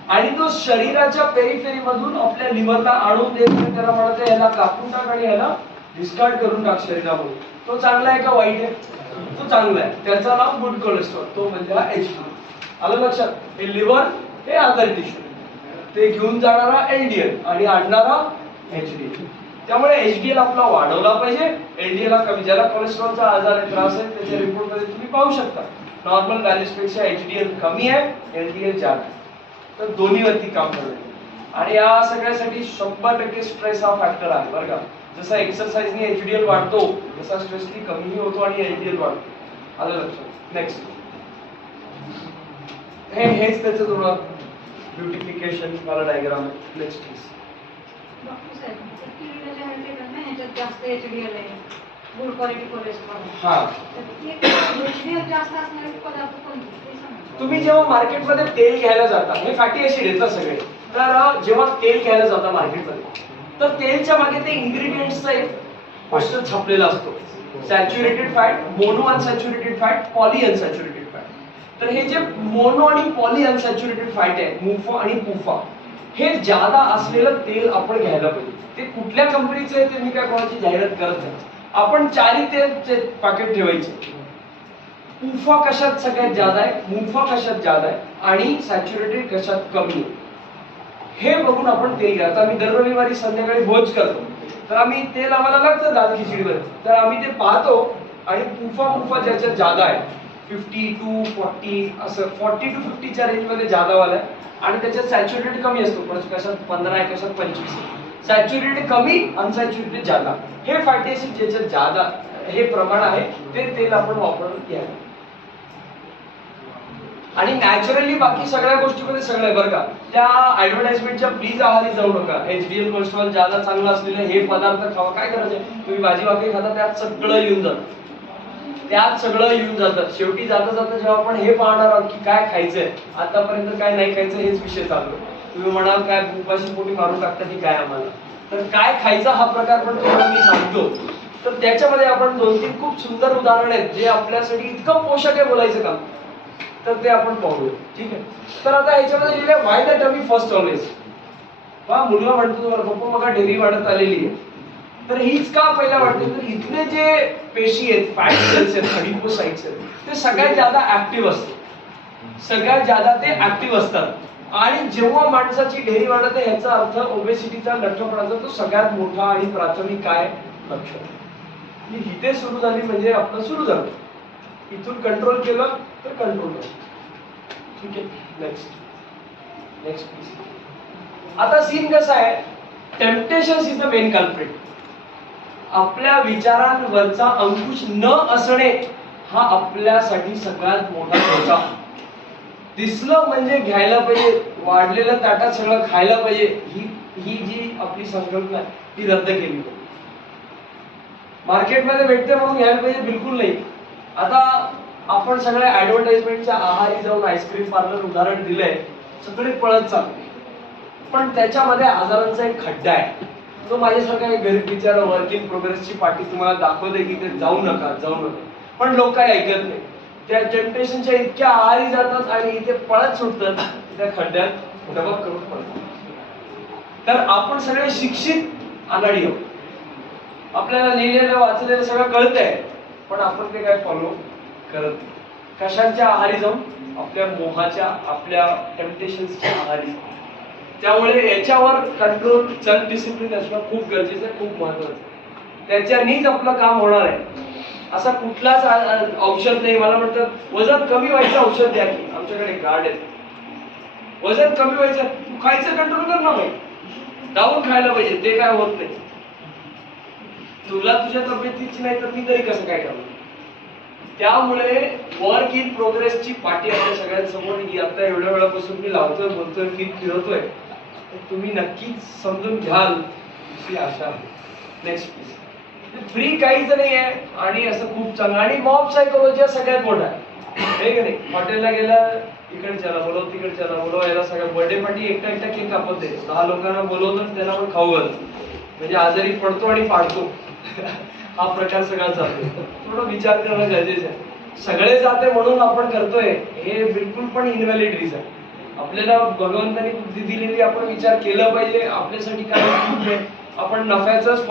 आणि तो शरीराच्या पेरिफेरी मधून आपल्या लिव्हरला आणून देत, त्याला म्हणत ह्याला कापून टाक आणि ह्याला डिस्कार्ड करून टाक शरीरामधून. तो चांगला आहे का वाईट आहे, तो चांगला आहे. त्याचं नाव गुड कोलेस्ट्रॉल, तो म्हणजे HDL. आलं लक्षात. हे लिव्हर, हे अदर टिश्यू, ते घेऊन जाणारा LDL आणि आणणारा HDL. त्यामुळे HDL आपला वाढवला पाहिजे, LDL ला कमी. ज्याला कोलेस्ट्रॉलचा आजार आहे, त्रास आहे, त्याच्या रिपोर्ट मध्ये तुम्ही पाहू शकता नॉर्मल व्हॅल्यूज पेक्षा HDL कमी आहे, LDL जास्त आहे. तर दोन्हीवरती काम करायचं. आणि या सगळ्यासाठी 100% स्ट्रेस हा फॅक्टर आहे बरं का. जसा एक्सरसाइजने HDL वाढतो तसा स्ट्रेसनी कमीही होतो आणि LDL वाढतो. आलं लक्षात. नेक्स्ट हेच त्याचं थोडं ब्युटिफिकेशन वाला डायग्राम आहे. Next please. डॉक्टर साहेब, किडनीला जे आहे ते ना, ह्याच्यात जास्त HDL आहे, गुड क्वालिटी कोलेस्ट्रॉल. हा, तर ते HDL जास्त असणारे पदार्थ कोणते ते सांगा. तुम्ही जेव्हा मार्केटमध्ये तेल घ्यायला जाता, हे फॅटी ऍसिड येतात सगळे. तर जेव्हा तेल घ्यायला जाता मार्केटमध्ये, तर तेलच्या मागे ते इन्ग्रेडियंट्सचा एक पोस्टर छापलेला असतो. Saturated fat, mono unsaturated fat, poly unsaturated fat. तर हे जे मोनो आणि पॉली अनसॅच्युरेटेड फॅट आहे, मुफा आणि पुफा, हे ज्यादा असलेलं तेल आपण घ्यायला पाहिजे. ते कुठल्या कंपनीचं आहे ते मी काय कोणाची जाहिरात करत नाही. आपण 4 तेलचे पॅकेट ठेवायचे. पुफा कशात सगळ्यात ज्यादा आहे, मुफा कशात ज्यादा आहे आणि सॅच्युरेटेड कशात कमी आहे, हे बघून आपण तेल घ्या. आता आम्ही दर रविवारी संध्याकाळी भोज करतो, तर आम्ही तेल आम्हाला लागतं दाल खिचडीवर, तर आम्ही ते पाहतो आणि पुफा ज्याच्यात जादा आहे 50 to 40 असं 40 to 50च्या रेंजमध्ये जादावाला आहे आणि त्याच्यात सॅच्युरेटेड कमी असतो, पण कशात 15 आहे, कशात 25 आहे. सॅच्युरेटेड कमी, अनसॅच्युरेटेड जादा, हे फॅटी ऍसिड ज्याच्यात जादा हे प्रमाण आहे ते तेल आपण वापरून घ्यावे. आणि नॅचरली बाकी सगळ्या गोष्टीमध्ये सगळं आहे बरं का. त्या ऍडव्हर्टाइजमेंटच्या प्लीज आहारी जाऊ नका. HDL कोलेस्ट्रॉल जादा चांगलं असलेलं हे पदार्थ खावा, काय करायचं, तुम्ही भाजी भाकरी खाता त्यात सगळं येऊन जातं, त्यात सगळं येऊन जातं. शेवटी जाता जाता जेव्हा आपण हे पाहणार आहोत की काय खायचंय, आतापर्यंत काय नाही खायचं हेच विषय चालू आहे. तुम्ही म्हणाल काय उपाशी पोटी मारून टाकता की काय आम्हाला, तर काय खायचा हा प्रकार पण तुम्हाला मी सांगतो. तर त्याच्यामध्ये आपण 2-3 खूप सुंदर उदाहरण आहेत जे आपल्यासाठी इतकं पोषक आहे बोलायचं काम, तर ते आपण पाहूया. ठीक आहे. तर आता ह्याच्यामध्ये लिहिलंय व्हाय द टमी फर्स्ट ऑलवेज. पहा मुलगा म्हणतो तुम्हाला पप्पा मग डेअरी वाढत आलेली आहे, तर हीच का पहिला वाटते, तर इथले जे पेशी आहेत, फॅट सेल्स आहेत, अडिपोसाइट्स आहेत, ते सगळ्यात जादा ऍक्टिव्ह असतात, सगळ्यात जादा ते ऍक्टिव्ह असतात. आणि जेव्हा माणसाची ढेरी वाढते ह्याचा अर्थ ओबेसिटीचा, लठ्ठपणाचा तो सगळ्यात मोठा आणि प्राथमिक काय लक्षण. इथे सुरू झाली म्हणजे आपलं सुरू झालं, इथून कंट्रोल केलं तर कंट्रोल झालं. ठीक आहे. Next please. आता सीन कसा आहे, temptation is the main culprit. आपल्या विचारांवरचा अंकुश न असणे हा आपल्यासाठी सगळ्यात मोठा धोका. दिसलं म्हणजे घ्यायला पाहिजे, वाढलेल्या ताटात सगळं खायला पाहिजे, ही जी आपली संकल्पना आहे ती रद्द केली पाहिजे. मार्केटमध्ये भेटते म्हणून घ्यायला पाहिजे, बिलकुल नाही. आता आपण सगळ्या ऍडव्हर्टाइजमेंटच्या आहारी जाऊन आईस्क्रीम पार्लर उदाहरण दिलंय, सगळे पळत चालते, पण त्याच्यामध्ये आजारांचा एक खड्डा आहे. तो माझ्यासारखा एक गरीब बिचारा वर्क इन प्रोग्रेसची पार्टी तुम्हाला दाखवते की ते जाऊ नका, पण लोक काय ऐकत नाही. त्या टेम्पटेशनच्या इतक्या आहारी जातात आणि इथे पळत सुटतात, त्या खड्ड्यात डबक करून पडतात. तर आपण सगळे शिक्षित अनाडी आहोत, आपल्याला लिहिलेलं वाचलेलं सगळं कळतंय, पण आपण ते काय फॉलो करत नाही. कशाच्या आहारी जाऊन, आपल्या मोहाच्या, आपल्या टेम्पटेशन्सच्या आहारी. त्यामुळे याच्यावर कंट्रोल, सेल्फ डिसिप्लिन असणं खूप गरजेचं आहे, खूप महत्वाचं आहे. त्याच्यानीच आपलं काम होणार आहे. असा कुठलाच औषध नाही. मला म्हणतात वजन कमी व्हायचं औषध द्या की, आमच्याकडे गार्ड आहे. वजन कमी व्हायचं, तू खायचं कंट्रोल कर ना, दावून खायला पाहिजे, ते काय होत नाही. तुला तुझ्या तब्येतीची नाही तर मी तरी कसं काय करू. त्यामुळे वर्क इन प्रोग्रेसची पाठी आपल्या सगळ्यांसमोर आता एवढ्या वेळापासून मी लावतोय, बोलतोय, फिरतोय, तुम्ही नक्कीच समजून घ्याल अशी आशा आहे. Next please. फ्री काहीच नाही आहे आणि असं खूप चांगलं. आणि मॉब सायकोलॉजी सगळ्यात मोठा आहे की नाही. हॉटेलला गेला, इकडच्याला बोलव, तिकडच्याला बोलव, याला सगळ्या बर्थडे पार्टी एकटा केक कापत आहे, 10 लोकांना बोलवतो त्याला पण खाऊ घालतो, म्हणजे आजारी पडतो आणि पाडतो. हा प्रकार सगळा चालतो. थोडं विचार करणं गरजेचं आहे. सगळे जाते म्हणून आपण करतोय हे बिलकुल पण इनव्हॅलिड रिझन. आपल्याला भगवंतानी बुद्धी दिलेली, आपण विचार केला पाहिजे आपल्यासाठी काय खूप आहे. आपण नफ्याचाच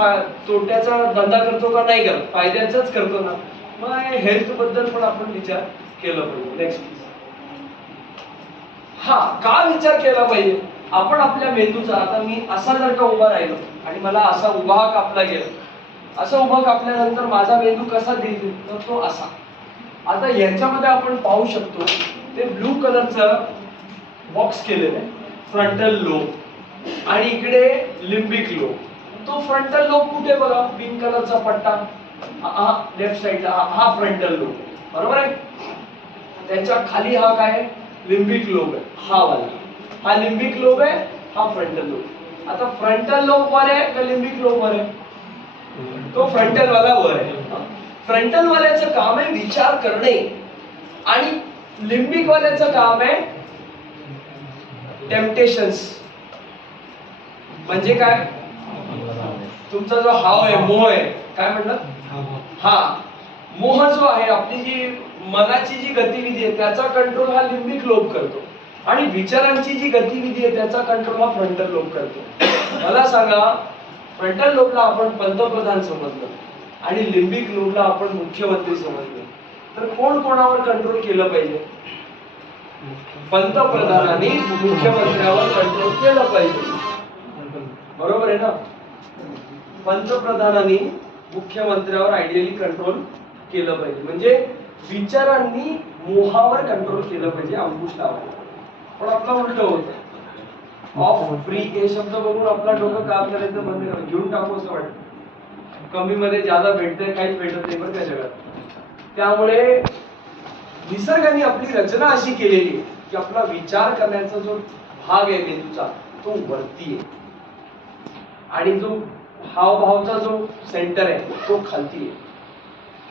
तोट्याचा धंदा करतो का नाही करत, फायद्याचाच करतो ना. मग हेल्थ बद्दल पण आपण विचार केला पाहिजे. नेक्स्ट. हा का विचार केला पाहिजे आपण आपल्या मेंदूचा. आता मी असा जर का उभा राहिलो आणि मला असा उभा कापला गेला, असं उभं कापल्यानंतर माझा मेंदू कसा दिसेल, तर तो असा. आता याच्यामध्ये आपण पाहू शकतो ते ब्लू कलरचं बॉक्स केलेलं आहे, फ्रंटल लोब, आणि इकडे लिम्बिक लोब. तो फ्रंटल लोब कुठे बघा, पिंक कलरचा पट्टा, हा लेफ्ट साइडला, हा फ्रंटल लोब, बरोबर आहे. त्याच्या खाली हा काय आहे, लिम्बिक लोब आहे, हा वाला. हा लिम्बिक लोब आहे, हा फ्रंटल लोब. आता फ्रंटल लोब वर आहे का लिम्बिक लोब वर आहे, तो फ्रंटल वाला वर आहे. फ्रंटल वाल्याचं काम आहे विचार करणे, आणि लिम्बिक वाल्याचं काम आहे टेम्पटेशन्स. म्हणजे काय, तुमचा जो हाव आहे, मोह आहे, काय म्हणतात, हा मोह जो आहे, आपली जी मनाची जी गतिविधी आहे त्याचा कंट्रोल हा लिम्बिक लोब करतो, आणि विचारांची जी गतिविधी आहे त्याचा कंट्रोल हा फ्रंटल लोब करतो. मला सांगा, फ्रंटल लोबला आपण पंतप्रधान समजलं आणि लिम्बिक लोबला आपण मुख्यमंत्री समजलं, तर कोण कोणावर कंट्रोल केलं पाहिजे, पंतप्रधानांनी मुख्यमंत्र्यावर कंट्रोल केलं पाहिजे, बरोबर आहे ना. पंतप्रधानांनी मुख्यमंत्र्यावर आयडियली कंट्रोल केलं पाहिजे. म्हणजे विचारांनी मोहावर कंट्रोल केलं पाहिजे अंकुश लावायला. पण आपला उलट होतं. ऑफ फ्री हे शब्द बघून आपला डोकं काम करायचं बंद करा, घेऊन टाकू असं वाटतं. कमी मध्ये ज्यादा भेटतंय, काहीच भेटत नाही बरं का जगात. त्यामुळे निसर्गाने आपली रचना अशी केलेली आहे की आपला विचार करण्याचा जो भाग आहे मेंदूचा तो वरती आहे आणि जो हावभावचा जो सेंटर आहे तो खालती आहे.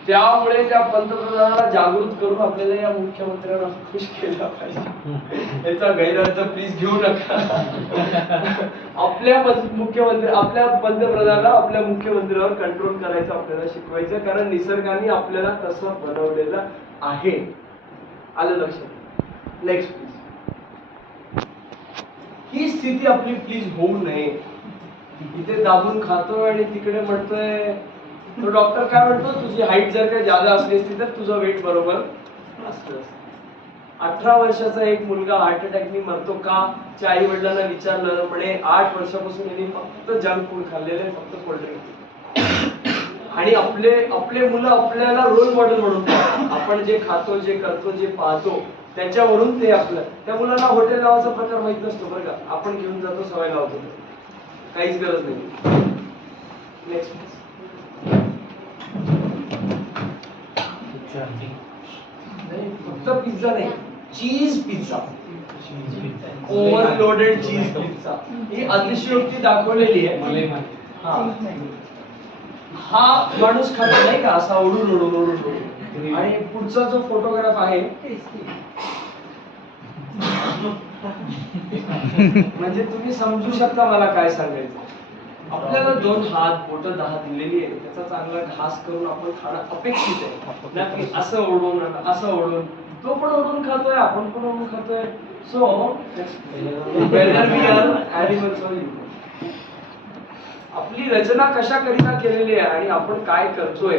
त्यामुळे त्या पंतप्रधानाला जागृत करून आपल्याला या मुख्यमंत्र्यांना खुश केलं पाहिजे. याचा गैरअर्थ प्लीज घेऊ नका. आपल्या मुख्यमंत्री, आपल्या पंतप्रधानाला आपल्या मुख्यमंत्र्यावर कंट्रोल करायचं आपल्याला शिकवायचं, कारण निसर्गाने आपल्याला तसं बनवलेलं आहे. आलं लक्षात? Next please. ही स्थिती आपली प्लीज होऊ नये. इथे दाबून खातोय आणि तिकडे म्हणतोय. तो डॉक्टर काय म्हणतो, तुझी हाईट जर का जादा असली असती तर तुझं वेट बरोबर असतं. 18 वर्षाचा एक मुलगा हार्ट अटॅकनी मरतो का? त्या आई वडिलांना विचारलं, म्हणे 8 वर्षापासून यांनी फक्त जंक फूड खाल्लेलं आहे, फक्त कोल्ड्रिंक. आणि आपले मुलं आपल्याला रोल मॉडेल म्हणून आपण जे खातो, जे करतो, जे पाहतो त्याच्यावरून ते आपलं. त्या मुलांना हॉटेल लावायचा प्रकार माहित नसतो बरं का. आपण घेऊन जातो, सवय लावतो, काहीच गरज नाही. नेक्स्ट. फक्त पिझ्झा नाही, cheese pizza, overloaded cheese pizza ही अतिशयोक्ती दाखवलेली आहे. हा माणूस खातो नाही का असा ओढून ओढून ओढून ओढून. आणि पुढचा जो फोटोग्राफ आहे म्हणजे तुम्ही समजू शकता मला काय सांगायचं. आपल्याला 2 हात बोट 10 दिलेली आहे, त्याचा चांगला घास करून आपण खाणं अपेक्षित आहे ना, की असं ओढून असं ओढून. तो पण ओढून खातोय, आपण पण ओढून खातोय. So whether we are animals or human, आपली रचना कशा करिता केलेली आहे आणि आपण काय करतोय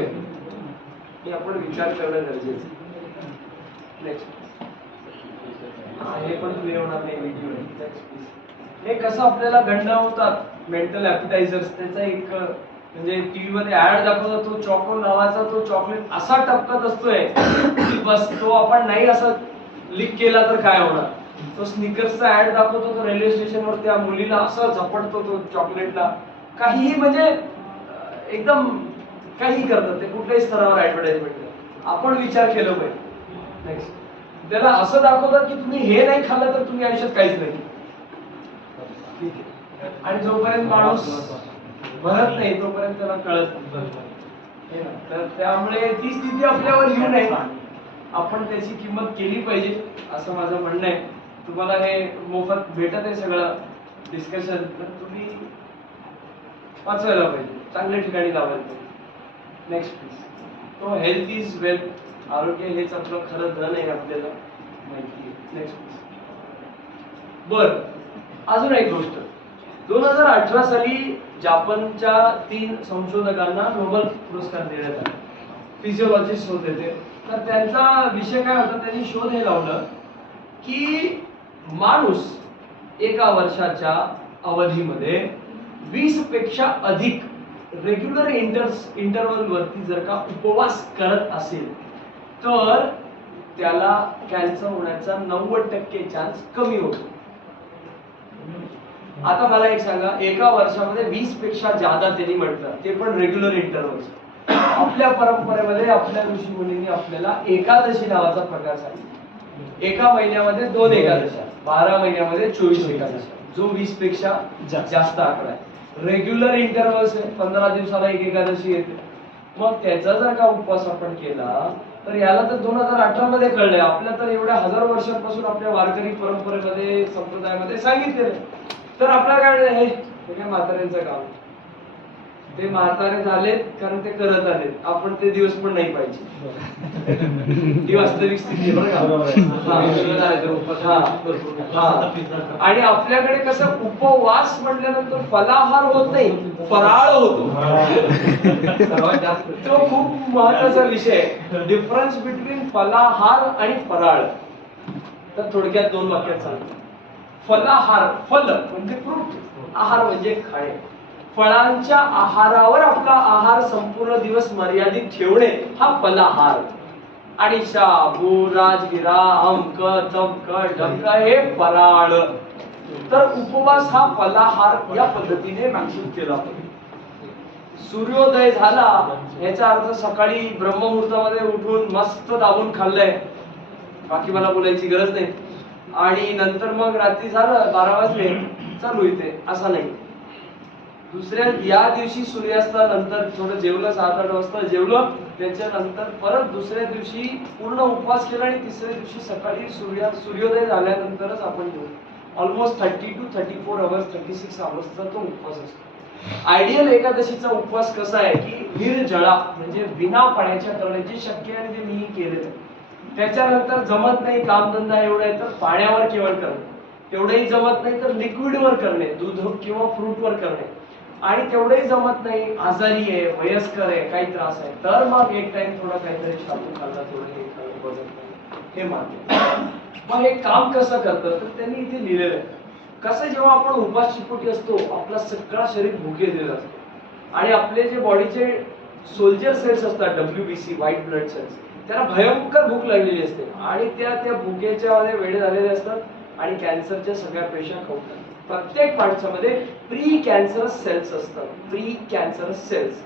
हे आपण विचार करणं गरजेचं आहे. नेक्स्ट. हे पण तुम्ही होणार नाही व्हिडिओ. हे कसं आपल्याला गंडावतात मेंटल ॲपिटायझर्स. त्याचा एक म्हणजे टीव्ही मध्ये ऍड दाखवतात, तो चॉको नावाचा तो चॉकलेट असा टपकत असतोय की बस तो आपण नाही असं लिक केला तर काय होणार. तो स्निकर्सचा ऍड दाखवतो, तो रेल्वे स्टेशनवर त्या मुलीला असं झपटतो तो चॉकलेटला. काहीही म्हणजे एकदम काही करतात ते कुठल्याही स्तरावर ऍडव्हर्टाइजमेंट. आपण विचार केलं पाहिजे. नेक्स्ट. त्याला असं दाखवतात की तुम्ही हे नाही खाल्लं तर तुम्ही आयुष्यात काहीच नाही. ठीक आहे. आणि जोपर्यंत माणूस भरत नाही तोपर्यंत त्याला कळत नाही. तर त्यामुळे ती स्थिती आपल्यावर येऊ नये, आपण त्याची किंमत केली पाहिजे असं माझं म्हणणं आहे. तुम्हाला हे मोफत भेटत आहे सगळं डिस्कशन, तर तुम्ही वाचवायला पाहिजे, चांगल्या ठिकाणी लावायला पाहिजे. Next please. तो हेल्थ इज वेल्थ, आरोग्य हेच आपलं खरं धन आहे, आपल्याला माहिती आहे. Next please. बर, अजून एक गोष्ट. 2018 साली जापानच्या 3 संशोधकांना नोबेल पुरस्कार देण्यात आला. फिजिओलॉजिस्ट होते ते. तर त्यांचा विषय काय होता, त्यांनी शोध हे लावलं की माणूस एका वर्षाच्या अवधीमध्ये 20 पेक्षा अधिक रेग्युलर इंटरवल वरती जर का उपवास करत असेल तर त्याला कॅन्सर होण्याचा 90% चान्स कमी होतो. आता मला एक सांगा, एका वर्षामध्ये 20 पेक्षा जादा त्यांनी म्हटलं, ते पण रेग्युलर इंटरवल्स. आपल्या परंपरेमध्ये आपल्या ऋषी मुनींनी आपल्याला एकादशी नावाचा प्रकार सांगितला. एका महिन्यामध्ये 2 एकादशा, 12 महिन्यामध्ये 24 एकादशा, जो 20 पेक्षा जास्त आकडा आहे. रेग्युलर इंटरवल्स आहे, 15 दिवसाला एक एकादशी येते. मग त्याचा जर का उपवास आपण केला तर याला तर 2018 मध्ये कळलंय. आपल्या तर एवढ्या हजारो वर्षांपासून आपल्या वारकरी परंपरेमध्ये संप्रदायामध्ये सांगितलेलं. तर आपल्याला काय हे काय म्हाताऱ्यांचं काम, ते म्हातारे झालेत कारण ते करत आलेत, आपण ते दिवस पण नाही पाहिजे. ही वास्तविक स्थिती बरं का. आणि आपल्याकडे कसं उपवास म्हटल्यानंतर फलाहार होत नाही, फराळ होतो. तो खूप महत्वाचा विषय आहे, डिफरन्स बिटवीन फलाहार आणि फराळ. तर थोडक्यात 2 वाक्यात सांगतो. फलाहार, फल म्हणजे फ्रूट, आहार म्हणजे खाणे. फळांच्या आहारावर आपला आहार संपूर्ण दिवस मर्यादित ठेवणे हा फलाहार. आणि शाबू राजगिरा अमक चमक ढमक हे फराळ. तर उपवास हा फलाहार या पद्धतीने मॅक्सिम केला पाहिजे. सूर्योदय झाला याचा अर्थ सकाळी ब्रह्ममुहूर्तामध्ये उठून मस्त दाबून खाल्लंय, बाकी मला बोलायची गरज नाही. आणि नंतर मग रात्री झालं 12 वाजले चालू इथे असं नाही. दुसऱ्या या दिवशी सूर्यास्तानंतर थोडं जेवलं 7-8 वाजता जेवलं, त्याच्यानंतर परत दुसऱ्या दिवशी पूर्ण उपवास केला आणि तिसऱ्या दिवशी सकाळी सूर्योदय झाल्यानंतरच आपण जेवू. ऑलमोस्ट 30 to 34 आवर्स 36 आवर्सचा तो उपवास असतो. आयडियल एकादशीचा उपवास कसा आहे की निर्जळा म्हणजे बिना पाण्याच्या करण्याची शक्य आहे, जे मी केलेलं आहे. त्याच्यानंतर जमत नाही कामधंदा एवढा आहे तर पाण्यावर केवळ करणे, तेवढंही जमत नाही तर लिक्विडवर करणे, दूध किंवा फ्रूटवर करणे. आणि तेवढंही जमत नाही, आजारी आहे, वयस्कर आहे, काही त्रास आहे, तर मग एक टाइम थोडा काहीतरी शाबू खाल्ला, थोडं हे खाल्लं बघत हे मान्य. मग हे काम कसं करतं तर त्यांनी इथे लिहिलेलं आहे. कसं जेव्हा आपण उपास चिपोटी असतो आपला सगळा शरीर भुकेलेला असतो आणि आपले जे बॉडीचे सोल्जर सेल्स असतात WBC व्हाईट ब्लड सेल्स, त्यांना भयंकर भूक लागलेली असते आणि त्या भुकेच्या मध्ये वेडे झालेले असतात आणि कॅन्सरच्या सगळ्या पेशा खाऊतात. प्रत्येक माणसामध्ये प्री कॅन्सरस सेल्स असतात, प्री कॅन्सरस सेल्स.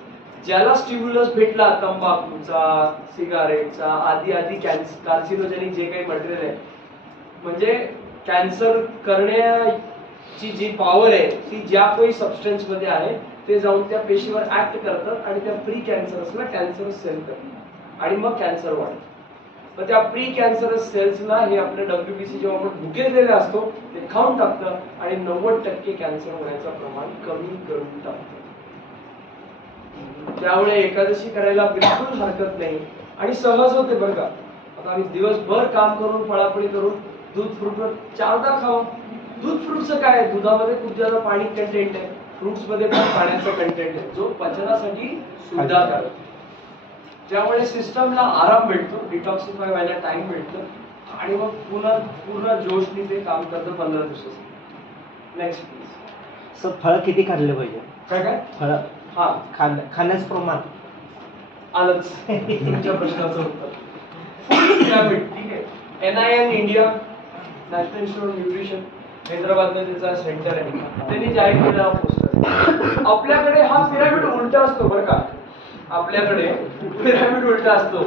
ज्याला स्टिम्युलस भेटला तंबाखूचा, सिगारेटचा आदी आदी कार्सिनोजेनिक जे काही मटेरियल आहे, म्हणजे कॅन्सर करण्याची जी पॉवर आहे ती ज्या काही सबस्टन्स मध्ये आहे ते जाऊन त्या पेशीवर ऍक्ट करतात आणि त्या प्री कॅन्सरसला कॅन्सरस सेल करतात आणि मग कॅन्सर वाढतं. तर त्या प्री कॅन्सरस सेल्सला हे आपले WBC जेव्हा आपण भुकेलेले असतो ते खाऊन टाकतं आणि 90% कॅन्सर होण्याचं प्रमाण कमी करून टाकतं. त्यामुळे एकादशी करायला बिलकुल हरकत नाही आणि सहज होते बरं का. आता आम्ही दिवसभर काम करून फळाफळी करून दूध फ्रूट 4दा खावा. दूध फ्रूटचं काय आहे, दुधामध्ये खूप जास्त पाणी कंटेंट आहे, फ्रुट्स मध्ये पण पाण्याचं कंटेंट आहे जो पचनासाठी सुविधाकारक. त्यामुळे सिस्टमला आराम भेटतो, डिटॉक्सिफाय व्हायला टाइम भेटतो आणि मग पुन्हा पूर्ण जोशनी ते काम करतं 15 दिवसासाठी. Next please. सर फळं किती खाल्ले पाहिजे? काय फळं हा खाण्याचं प्रमाण आलंच तुमच्या प्रश्नाचं उत्तर. फूड पिरामिड, ठीक आहे. NIN India national institute of nutrition हैदराबादमध्ये त्याचा सेंटर आहे, त्यांनी जाहीर केलेला पोस्टर. आपल्याकडे हा पिरामिड उलटा असतो बरं का. आपल्याकडे पिरामिड उलटा असतो.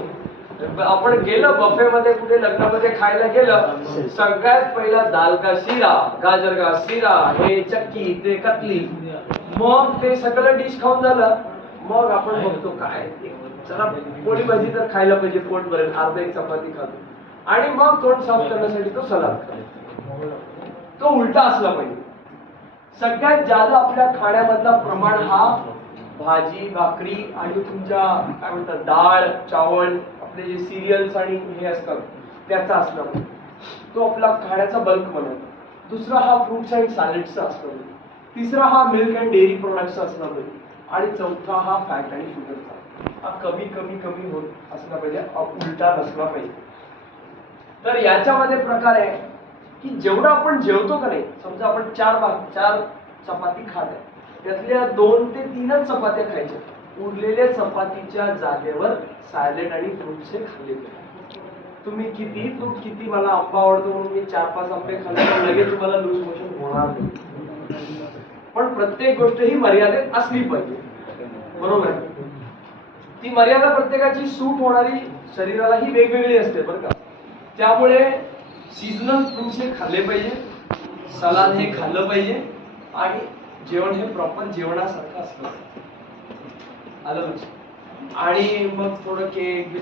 आपण गेलो बफे मध्ये कुठे लग्नामध्ये खायला गेलं, सगळ्यात पहिला दाल का शिरा, गाजर का शिरा, हे चक्की ते कतली, मग ते सगळं डिश खाऊन झालं मग आपण बघतो काय चला पोळी भाजी तर खायला पाहिजे, पोट भरेल, अर्धा एक चपाती खातो आणि मग तोंड साफ करण्यासाठी तो सलाद खातो. तो उलटा असला पाहिजे. सगळ्यात जास्त आपल्या खाण्यामधला प्रमाण हा भाजी भाकरी आणि तुमच्या काय म्हणतात डाळ चावल आपले जे सिरियल्स आणि हे असतात त्याचा असला पाहिजे. तो आपला खाण्याचा बल्क बनवतो. दुसरा हा फ्रुट्स अँड सॅलड्सचा असला पाहिजे. तिसरा हा मिल्क अँड डेअरी प्रोडक्ट्सचा असला पाहिजे आणि चौथा हा फॅट आणि शुगरचा. हा कमी कमी कमी होत असला पाहिजे, उलटा नसला पाहिजे. तर याच्यामध्ये प्रकार आहे की जेवढं आपण जेवतो का नाही, समजा आपण 4 चपाती खात आहे त्यातल्या 2 ते 3च चपात्या खायच्या, उरलेल्या चपातीच्या जागेवर सॅलेड आणि फ्रुट्सचे खाल्ले पाहिजे. तुम्ही किती फ्रूट किती मला आंबा आवडतो म्हणून मी 4-5 आंबे खाल्ले लगेच तुम्हाला लूज मोशन होणार नाही. पण प्रत्येक गोष्ट ही मर्यादेत असली पाहिजे, बरोबर आहे. ती मर्यादा प्रत्येकाची सूट होणारी शरीराला ही वेगवेगळी असते बरं का. त्यामुळे सीझनल फ्रुट्स हे खाल्ले पाहिजे, सलाद हे खाल्लं पाहिजे आणि जेवण हे प्रॉपर जेवणासारखं असलं आलं पाहिजे. आणि मग थोडं केक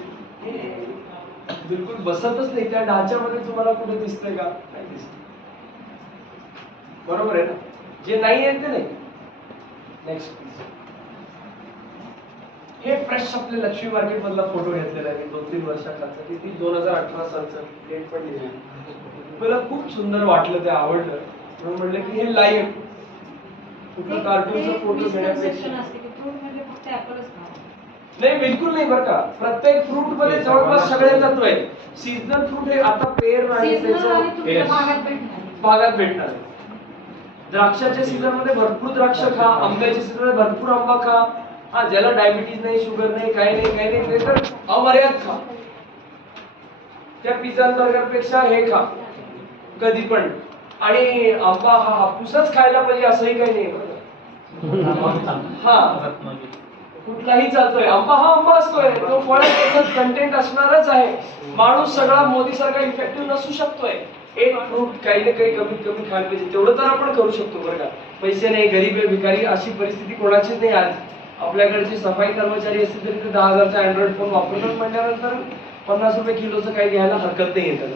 बिलकुल बसतच नाही त्या ढाच्यामध्ये. तुम्हाला कुठे दिसतंय का? नाही दिसत, बरोबर आहे ना. जे नाही आहे ते नाही. नेक्स्ट हे फ्रेश आपल्या लक्ष्मी मार्केट मधला फोटो घेतलेला आहे 2-3 वर्षाखालचा, किती 2018 सालचा डेट पण लिहिलेली. मला खूप सुंदर वाटलं, ते आवडलं म्हणून म्हटलं की हे लाईव्ह कुठलं कार्टूनचा फोटो घेण्यापेक्षा नाही, बिलकुल नाही बरं का. प्रत्येक फ्रूट मध्ये जवळपास सगळे तत्व आहेत. सीजनल फ्रूट हे आता पेर आणि त्याचं भागात भेटणार. द्राक्षाच्या सीझन मध्ये भरपूर द्राक्ष खा, आंब्याच्या सीझन मध्ये भरपूर आंबा खा. हा, ज्याला डायबिटीज नाही, शुगर नाही, काही नाही ते तर अमर्याद खा. त्या पिझ्झा बर्गर पेक्षा हे खा कधी पण. आणि आंबा हा हापूसच खायला पाहिजे असंही काही नाही बरं. हा, कुठलाही चालतोय. आंबा हा आंबा असतोय, तो फळ त्याच्यात कंटेंट असणारच आहे. माणूस सगळा मोदी सारखा इफेक्टिव्ह नसू शकतोय. एक फ्रूट काही ना काही कमीत कमी खायला पाहिजे. तेवढं तर आपण करू शकतो बरं का. पैसे नाही, गरीब आहे, भिकारी अशी परिस्थिती कोणाचीच नाही आज. आपल्याकडचे सफाई कर्मचारी असतील तरी ते 10,000चा अँड्रॉइड फोन वापरतात म्हटल्यानंतर 50 रुपये किलोचं काही घ्यायला हरकत नाही येतं.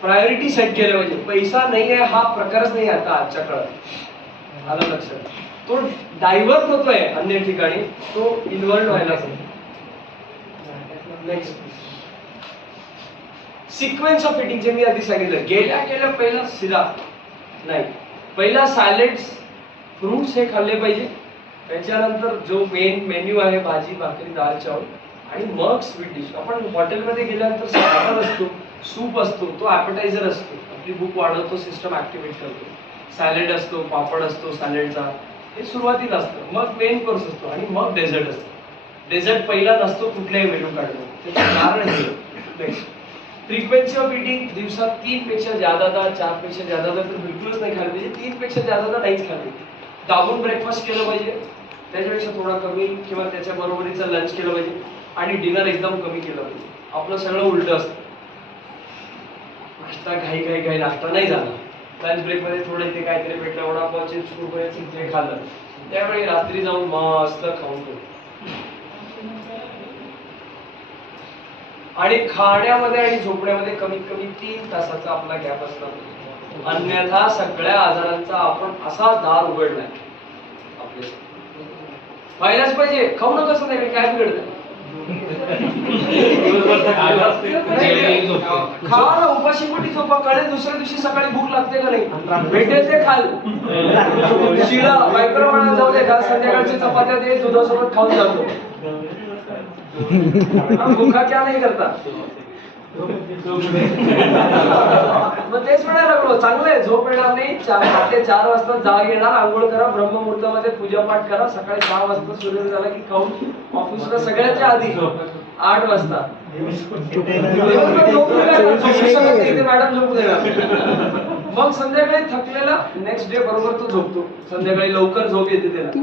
प्रायोरिटी सेट केलं पाहिजे. पैसा नाही आहे हा प्रकारच नाही आता आजच्या काळात. आलं लक्षात. तो डायव्हर्ट होतोय अन्य ठिकाणी, तो इन्व्हॉल्व व्हायला पाहिजे. नेक्स्ट, सिक्वेन्स ऑफ इटिंग जे मी आधी सांगितलं. गेल्या पहिला शिरा नाही, पहिला सॅलेड्स, फ्रुट्स हे खाल्ले पाहिजे. त्याच्यानंतर जो मेन मेन्यू आहे भाजी भाकरी दाल चावल, आणि मग स्वीट डिश. आपण हॉटेलमध्ये गेल्यानंतर स्टार्टर असतो, सूप असतो, तो ॲपेटायझर असतो, आपली भूक वाढवतो, सिस्टम ऍक्टिव्हेट करतो. सॅलेड असतो, पापड असतो सॅलेडचा, हे सुरुवातीला असतं. मग मेन कोर्स असतो आणि मग डेझर्ट असतो. डेझर्ट पहिला नसतो कुठल्याही मेनू काढणं, त्याचं कारण हे. Next, frequency of eating. दिवसात 3 पेक्षा जादा, 4 पेक्षा जादा तर बिलकुलच नाही खाल्लं पाहिजे. 3 पेक्षा जादा नाहीच खाल्लं. दाबून ब्रेकफास्ट केलं पाहिजे, त्याच्यापेक्षा थोडा कमी किंवा त्याच्या बरोबरीचं लंच केलं पाहिजे, आणि डिनर एकदम कमी केलं पाहिजे. आपलं सगळं उलट असतं. नाश्ता घाई नाश्ता नाही झाला, लंच ब्रेक मध्ये थोडं इथे काहीतरी भेटलं, वडापाव चिप्स कुरकुरे चिप्स खाल्लं, त्यावेळी रात्री जाऊन मस्त खाऊन ठेवलं. आणि खाण्यामध्ये आणि झोपण्यामध्ये कमीत कमी 3 तासाचा आपला गॅप असला पाहिजे. अन्यथा सगळ्या आजारांचा आपण असा दार उघडलाय आपल्या. व्हायलाच पाहिजे. खाऊ नका असं नाही, काय बिघडतं. खा ना, उपाशी पोटी झोपा, कळेल दुसऱ्या दिवशी सकाळी भूक लागते का नाही, भेटेल ते खाल. शिळा बायकर म्हणा जाऊ दे, काल संध्याकाळची चपात्या दे, दुधासोबत खाऊन जातो. भूखा क्या नाही करता. मग तेच म्हणायला लागलो, चांगलं आहे. झोप येणार नाही, 4 वाजता जाग येणार, आंघोळ करा, ब्रह्ममुहूर्तामध्ये पूजापाठ करा, सकाळी 6 वाजता सूर्योदय झाला की खाऊन ऑफिसला सगळ्याच्या आधी 8 वाजता. मॅडम झोपू देणार. मग संध्याकाळी थकलेला नेक्स्ट डे बरोबर तो झोपतो. संध्याकाळी लवकर झोप येते त्याला,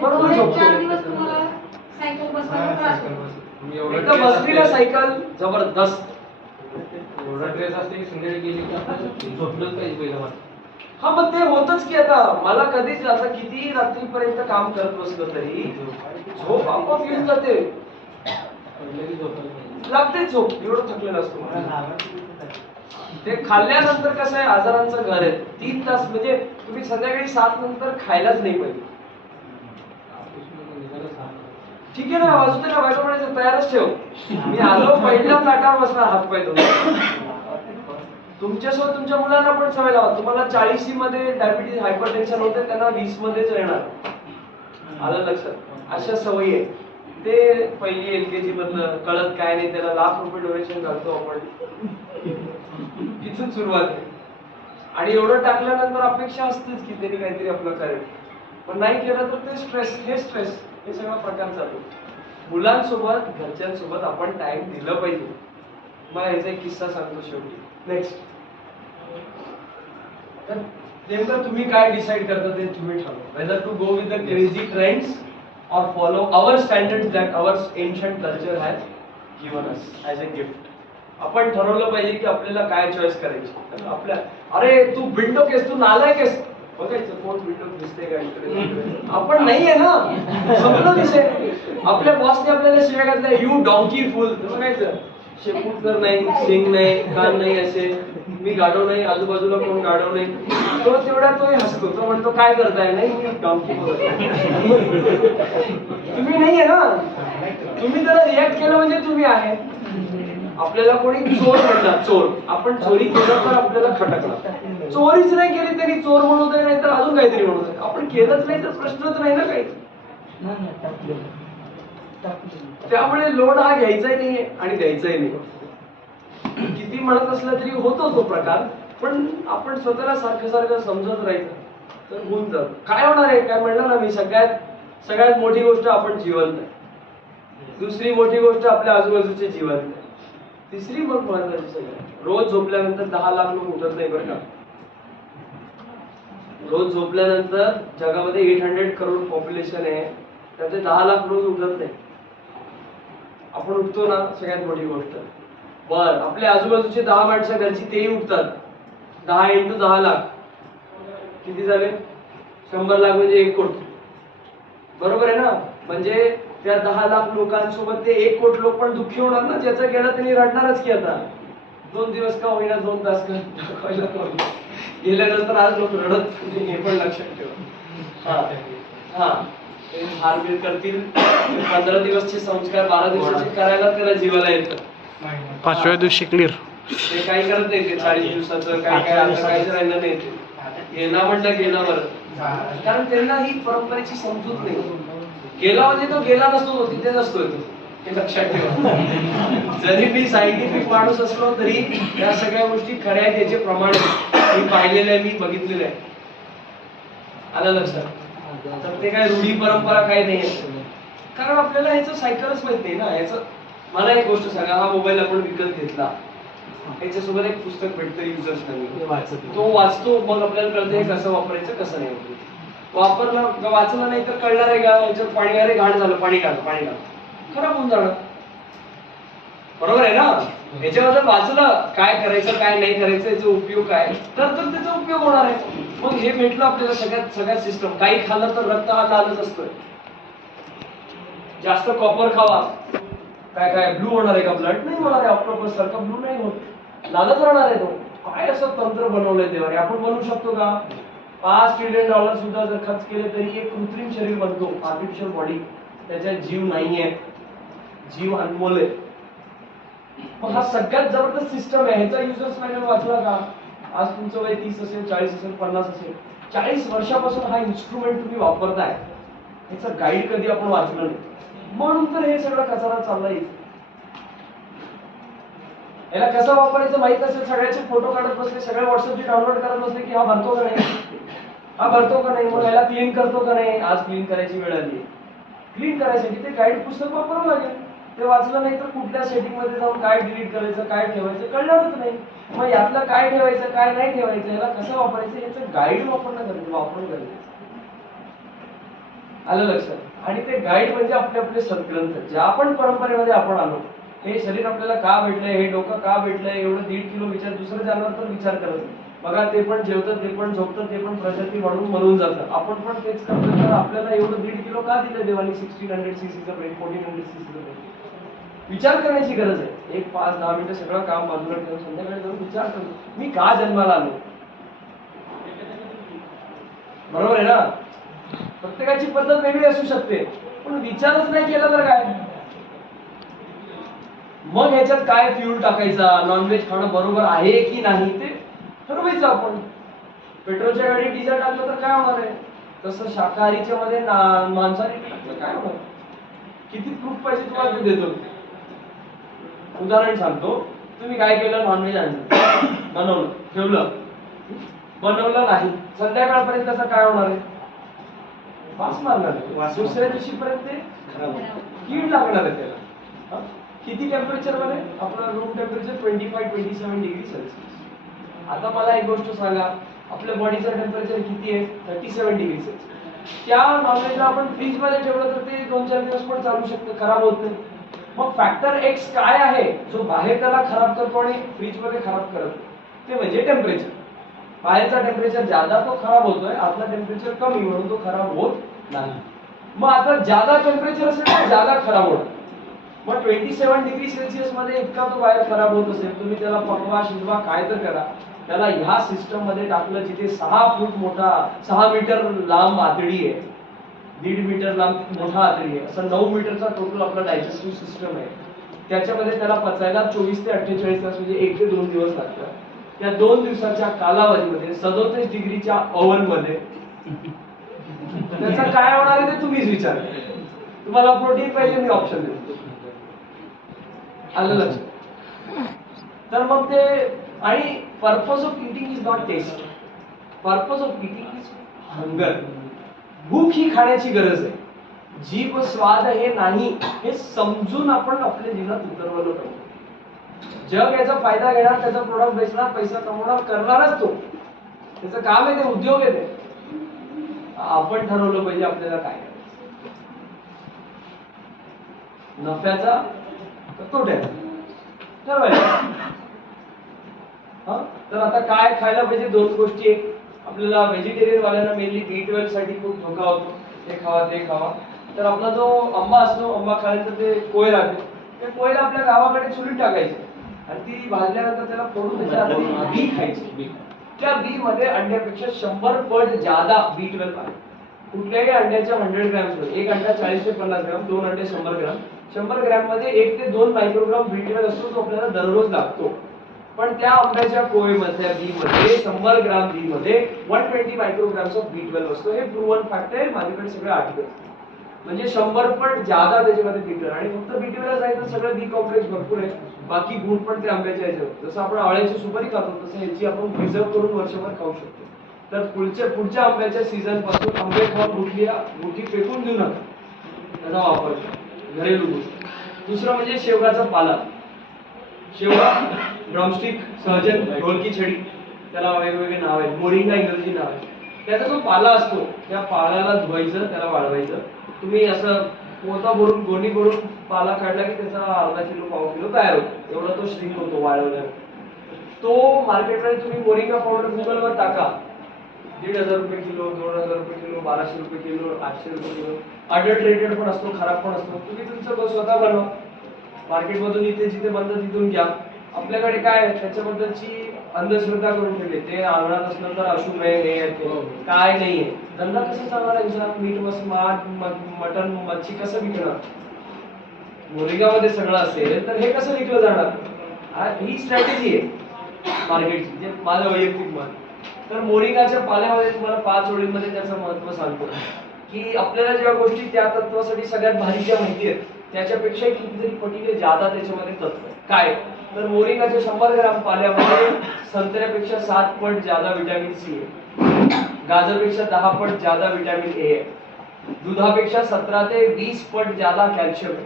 बरोबर झोपतो. 4 दिवस तुम्हाला सायकल बसवायला त्रास होतो. एकदा बसली ना सायकल, जबरदस्त. एवढा ड्रेस असते की संध्याकाळी गेली की आपण झोपलंच पाहिजे पहिलं. हा, मग ते होतच की. आता मला कधीच आता किती रात्रीपर्यंत काम करत बसलं तरी झोप आपोआप येऊन जाते, लागते झोप. एवढं थकलेलं असतो. ते खाल्ल्यानंतर कसं आहे, आजारांचं घर आहे. 3 तास म्हणजे तुम्ही संध्याकाळी 7 नंतर खायलाच नाही पाहिजे. ठीक आहे ना, वाजू दे ना, बायको म्हणायचं तयारच ठेव, मी आलो पहिल्या ताटावर बसणार, हात पाय धुवून. तुमच्यासोबत तुमच्या मुलांना पण सवय लावा. तुम्हाला 40 मध्ये डायबिटीज हायपरटेन्शन होते, त्यांना 20 मध्येच येणार. आलं लक्षात. अशा सवयी आहे. ते पहिली LKG मधलं कळत काय नाही, त्याला लाख रुपये डोनेशन घालतो आपण. इथून सुरुवात आहे. आणि एवढं टाकल्यानंतर अपेक्षा असतेच की त्यांनी काहीतरी आपलं करेल, पण नाही केलं तर ते स्ट्रेस, हे सगळा प्रकार चालू. मुलांसोबत घरच्यांसोबत आपण टाइम दिलं पाहिजे. मग याचा एक किस्सा सांगतो शेवटी. नेक्स्ट, तर नेमकं तुम्ही काय डिसाईड करता ते तुम्ही ठरवा. Whether to go with the crazy trends or follow our standards that our ancient culture has given us as a gift. आपण ठरवलं पाहिजे की आपल्याला काय चॉईस करायची. आपल्या अरे तू विंडो केस, तू नालायक आहेस, बघायचं कोण विंडो दिसते का इकडे. आपण नाहीये ना, संपलं विषय. आपल्या बॉसने आपल्याला शिव्या घातल्या, यू डॉंकी फुल. बघायचं शेपूट तर नाही, सिंग नाही, कान नाही, असे मी गाडव नाही, आजूबाजूला कोण गाडव नाही. तो तेवढा तोही हसतो. तो म्हणतो काय करताय, नाही मी डॉंकी बोलत. तुम्ही नाहीये ना, तुम्ही त्याला रिॲक्ट केलं म्हणजे तुम्ही आहे. आपल्याला कोणी चोर म्हणला, चोर, आपण चोरी केलं तर आपल्याला खटकला. चोरीच नाही केली तरी चोर म्हणत नाही तर अजून काहीतरी म्हणत. आपण केलंच नाही तर प्रश्नच नाही ना काही. त्यामुळे लोड हा घ्यायचाही नाहीये आणि द्यायचाही नाही. किती म्हणत असला तरी होतो तो प्रकार, पण आपण स्वतःला सारखं सारखं समजत राहायचं तर होऊन जात. काय होणार आहे, काय म्हणलं ना मी, सगळ्यात मोठी गोष्ट आपण जिवंत आहे. दुसरी मोठी गोष्ट आपल्या आजूबाजूचे जिवंत आहे. तिसरी मग महत्वाची सगळ्यात, रोज झोपल्यानंतर 10 लाख लोक उठत नाही बरं का. रोज झोपल्यानंतर जगामध्ये 800 करोड पॉप्युलेशन आहे, त्यातले 10 लाख रोज उठत नाही. आपण उठतो ना, सगळ्यात मोठी गोष्ट. बर, आपल्या आजूबाजूचे 10 माणसं घरची तेही उठतात. 10 × 10 लाख किती झाले? 100 लाख म्हणजे 1 कोटी. बरोबर आहे ना. म्हणजे त्या 10 लाख लोकांसोबत ते 1 कोटी लोक पण दुःखी होणार ना. ज्याचं गेलं त्यांनी रडणारच की आता 2 दिवस का होईना, 2 तास का दाखवायला का गेल्यानंतर आज लोक रडत नाही, हे पण लक्षात ठेवा. हा ते हारबीर करतील. 15 दिवसचे संस्कार 12 दिवसाचे करायला त्याला जीवाला येतं. 5व्या दिवशी क्लिअर. ते काही करत नाही ते 40 दिवसाचं काय आता काहीच राहिलं नाही. ते गेला म्हटलं गेला बरं, कारण त्यांना ही परंपरेची समजूत नाही. गेला म्हणजे तो गेला नसतो, तो तिथेच असतोय तो, हे लक्षात ठेवा. जरी मी सायंटिफिक माणूस असलो तरी या सगळ्या गोष्टी खऱ्या आहेत, याचे प्रमाण मी पाहिलेले आहे, मी बघितलेले आहे. आलं लक्षात. तर ते काय रूढी परंपरा काही नाही, कारण आपल्याला ह्याचं सायकलच माहित नाही ना. याचं मला एक गोष्ट सांगा, हा मोबाईल आपण विकत घेतला, त्याच्यासोबत एक पुस्तक भेटतं युजर्स मॅन्युअल, तो वाचतो, मग आपल्याला कळतं हे कसं वापरायचं कसं नाही वापरायचं. वापरलं वाचलं नाही तर कळणार आहे का याच्यात पाणी अरे घाण झालं, पाणी काढ, खराब होऊन जाणार. बरोबर आहे ना. याच्याबद्दल वाचलं काय करायचं काय नाही करायचं, याचा उपयोग काय, तर त्याचा उपयोग होणार आहे. मग हे भेटलं आपल्याला सगळ्यात सिस्टम. काही खाल्लं तर रक्त हा लालच असतोय. जास्त कॉपर खावा, काय ब्लू होणार आहे का? ब्लड नाही होणार आहे. ऑक्टोपस सारखा ब्लू नाही होत, लालच राहणार आहे तो. काय असं तंत्र बनवलंय देवाने. आपण बनवू शकतो का? $5 ट्रिलियन सुद्धा जर खर्च केले तरी एक कृत्रिम शरीर बनतो, आर्टिफिशियल बॉडी. त्याच्यात जीव नाहीये, जीव अनमोल आहे. मग हा सगळ्यात जबरदस्त सिस्टम आहे. ह्याचा युजर्स मॅन्युअल वाचला का? आज तुमचं वय 30 असेल, 40 असेल, 50 असेल, 40 वर्षापासून हा इन्स्ट्रुमेंट तुम्ही वापरताय. ह्याचं गाईड कधी आपण वाचलं नाही, म्हणून तर हे सगळं कचरा चाललंय. याला कसं वापरायचं माहित असेल, सगळ्याचे फोटो काढत बसले, सगळे व्हॉट्सअपची डाउनलोड करत बसले की हा भरतो का नाही, हा भरतो का नाही, मग याला क्लीन करतो का नाही. आज क्लीन करायची वेळ आली. क्लीन करायसाठी ते गाईड पुस्तक वापरावं लागेल. ते वाचलं नाही तर कुठल्या सेटिंग मध्ये जाऊन काय डिलीट करायचं, काय ठेवायचं कळणारच नाही. मग यातलं काय ठेवायचं काय नाही ठेवायचं, याला कसं वापरायचं याचं गाईड वापरणं गरजेचं. आलं लक्षात. आणि ते गाईड म्हणजे आपले सद्ग्रंथ, ज्या आपण परंपरेमध्ये आपण आलो. हे शरीर आपल्याला का भेटलंय, हे डोकं का भेटलंय, एवढं 1.5 किलो विचार दुसरं जानवर तर विचार करत नाही. बघा ते पण जेवतं, ते पण झोपतं, ते पण प्रजाती वाढून मरून जातं. आपण पण तेच करतो. तर आपल्याला एवढं 1.5 किलो का दिलं देवानी? 1600 cc चं ब्रेन, 1400 cc चं ब्रेन. विचार करण्याची गरज आहे. एक 5-10 मिनिटं सगळं काम बाजूला ठेवून संध्याकाळी जाऊन विचार करतो, मी का जन्माला आलो. बरोबर आहे ना. प्रत्येकाची पद्धत वेगळी असू शकते, पण विचारच नाही केला तर काय. मग ह्याच्यात काय फ्यूल टाकायचा, नॉनव्हेज खाणं बरोबर आहे की नाही ते ठरवायचं आपण. पेट्रोलच्या गाडीत डिझेल टाकलं तर काय होणार आहे, तसं शाकाहारीच्या मध्ये मांसाहारी टाकलं काय होणार. किती प्रूफ पाहिजे तुम्हाला ते देतो. उदाहरण सांगतो. तुम्ही काय केलं, नॉनव्हेज आणलं, बनवलं, ठेवलं, बनवलं नाही, संध्याकाळपर्यंत त्याचं काय होणार आहे, वास मारणार आहे. दुसऱ्या दिवशीपर्यंत ते कीड लागणार आहे त्याला. किती टेम्परेचर मध्ये? आपलं रूम टेम्परेचर 25-27 डिग्री सेल्सिअस. आता मला एक गोष्ट सांगा, आपल्या बॉडीचं टेम्परेचर किती आहे? 37 डिग्री सेल्सिअस. त्या नॉनव्हेजला आपण फ्रीज मध्ये ठेवलं तर ते 2-4 दिवस पण चालू शकतं, खराब होत नाही. मग फॅक्टर एक्स काय आहे जो बाहेर त्याला खराब करतो आणि फ्रीज मध्ये खराब करत, ते म्हणजे टेम्परेचर. बाहेरचा टेम्परेचर ज्यादा तो खराब होतोय, आतला टेम्परेचर कमी म्हणून तो खराब होत नाही. मग आता ज्यादा टेम्परेचर असेल तर ज्यादा खराब होणार. मग 27 डिग्री सेल्सिअस मध्ये इतका तो बाहेर खराब होत असेल, तुम्ही त्याला पकवा शिजवा काय तर करा, त्याला ह्या सिस्टम मध्ये टाकलं जिथे 6 फूट मोठा 6 मीटर लांब आतडी आहे, 1.5 मीटर लांब मोठा आतडी आहे, असं 9 मीटरचा टोटल आपला डायजेस्टिव्ह सिस्टम आहे. त्याच्यामध्ये त्याला पचायला 24 ते 48 तास म्हणजे 1 ते 2 दिवस लागतात. त्या 2 दिवसाच्या कालावधीमध्ये 37 डिग्रीच्या ओव्हन मध्ये त्याचा काय होणार आहे ते तुम्हीच विचार. तुम्हाला प्रोटीन पाहिजे, मी ऑप्शन देतो. आलं लक्षात. तर मग ते आणि purpose of eating is not taste, purpose of eating is hunger. भूक ही खाण्याची गरज आहे. जीभ स्वाद हे नाही हे समजून आपण आपल्या जीवनात उतरवलं पाहिजे. जग याचा फायदा घेणार, त्याचा प्रोडक्ट बेचणार, पैसा कमवणार, करणारच तो. त्याचं काम आहे, ते उद्योग आहे ते. आपण ठरवलं पाहिजे आपल्याला काय करायचं. नफ्याचा का तोट्याचा ठरवायचं. तर आता काय खायला पाहिजे? दोन गोष्टी. एक, आपल्याला व्हेजिटेरियन वाल्यांना मेनली B12 साठी खूप धोका होतो. हे खावा ते खावा. तर आपला जो आंबा असतो, आंबा खाल्यानंतर ते कोय राहते, ते कोयला आपल्या गावाकडे चुलीत टाकायचे आणि ती भाजल्यानंतर त्याला फोडून त्याच्या आतली बी खायची. त्या बी मध्ये अंड्यापेक्षा 100 पट जादा B12 आहे. कुठल्याही अंड्याच्या 100 ग्रॅम्स मध्ये, एक अंडा 40 ते 50 ग्रॅम, 2 अंडे 100 ग्रॅम, 100 ग्रॅम मध्ये 1 ते 2 मायक्रोग्राम B12 असतो, जो आपल्याला दररोज लागतो. पण त्या आंब्याच्या कोयमधल्या बी मध्ये 100 ग्राम बी मध्ये 120 मायक्रोग्राम्स ऑफ B12 असतो. हे प्रूव्हन फॅक्ट आहे, माझ्याकडे सगळे आर्टिकल. म्हणजे 100 पट जादा त्याच्यामध्ये B12. आणि फक्त B12 आहे तर सगळं बी कॉम्प्लेक्स भरपूर आहे, बाकी गुण पण ते आंब्याच्या ह्याच्यावर. जसं आपण आवळ्याची सुपारी खातो तसं ह्याची आपण प्रिझर्व करून वर्षभर खाऊ शकतो. तर पुढच्या आंब्याच्या सीझन पासून आंबे खाऊन गुठी फेकून देऊ नका, त्याचा वापर करा, घरेलू गोष्ट. दुसरं म्हणजे शेवगाचा पाला. शेवगा, ड्रमस्टिक, सहजन, ढोलकी छडी, त्याला वेगवेगळे नाव आहेत. मोरिंगा इंग्रजी नाव आहे. त्याचा जो पाला असतो त्या पाल्याला धुवायचं, त्याला वाळवायचं. तुम्ही असं पोता भरून गोणी भरून पाला काढला की त्याचा अर्धा किलो पाव किलो तयार होतो. एवढा तो श्रिंक होतो वाळवल्यावर. तो मार्केटमध्ये तुम्ही मोरिंगा पावडर गुगलवर टाका, 1,500 रुपये किलो, 2,000 रुपये किलो, 1,200 रुपये किलो, 800 रुपये किलो. अडल्ट्रेटेड पण असतो, खराब पण असतो. तुम्ही तुमचं स्वतः बनवा. मार्केटमधून इथे जिथे बनतं तिथून घ्या. आपल्याकडे काय त्याच्याबद्दलची अंधश्रद्धा करून ठेवली. ते अंगणात असलं तर अशुभ आहे, हे आहे, ते काय नाहीये. धंदा कसं चालणार यांचा? मीठ, मटन, मच्छी कसं विकणार? मोरिंगामध्ये सगळं असेल तर हे कसं विकलं जाणार? ही स्ट्रॅटेजी आहे मार्केटची, जे माझं वैयक्तिक मत. तर मोरिंगाच्या पाल्यामध्ये तुम्हाला 5 ओळींमध्ये त्याचं महत्व सांगतो की आपल्याला ज्या गोष्टी त्या तत्वासाठी सगळ्यात भारीच्या माहिती आहेत त्याच्यापेक्षा कितीतरी पटीने जादा त्याच्यामध्ये तत्व आहे. काय तर मोरिंगाच्या 100 ग्राम पाल्यामध्ये संत्र्यापेक्षा 7 पट जादा विटॅमिन सी आहे, गाजरपेक्षा 10 पट जादा विटॅमिन ए आहे, दुधापेक्षा 17 ते 20 पट जादा कॅल्शियम आहे,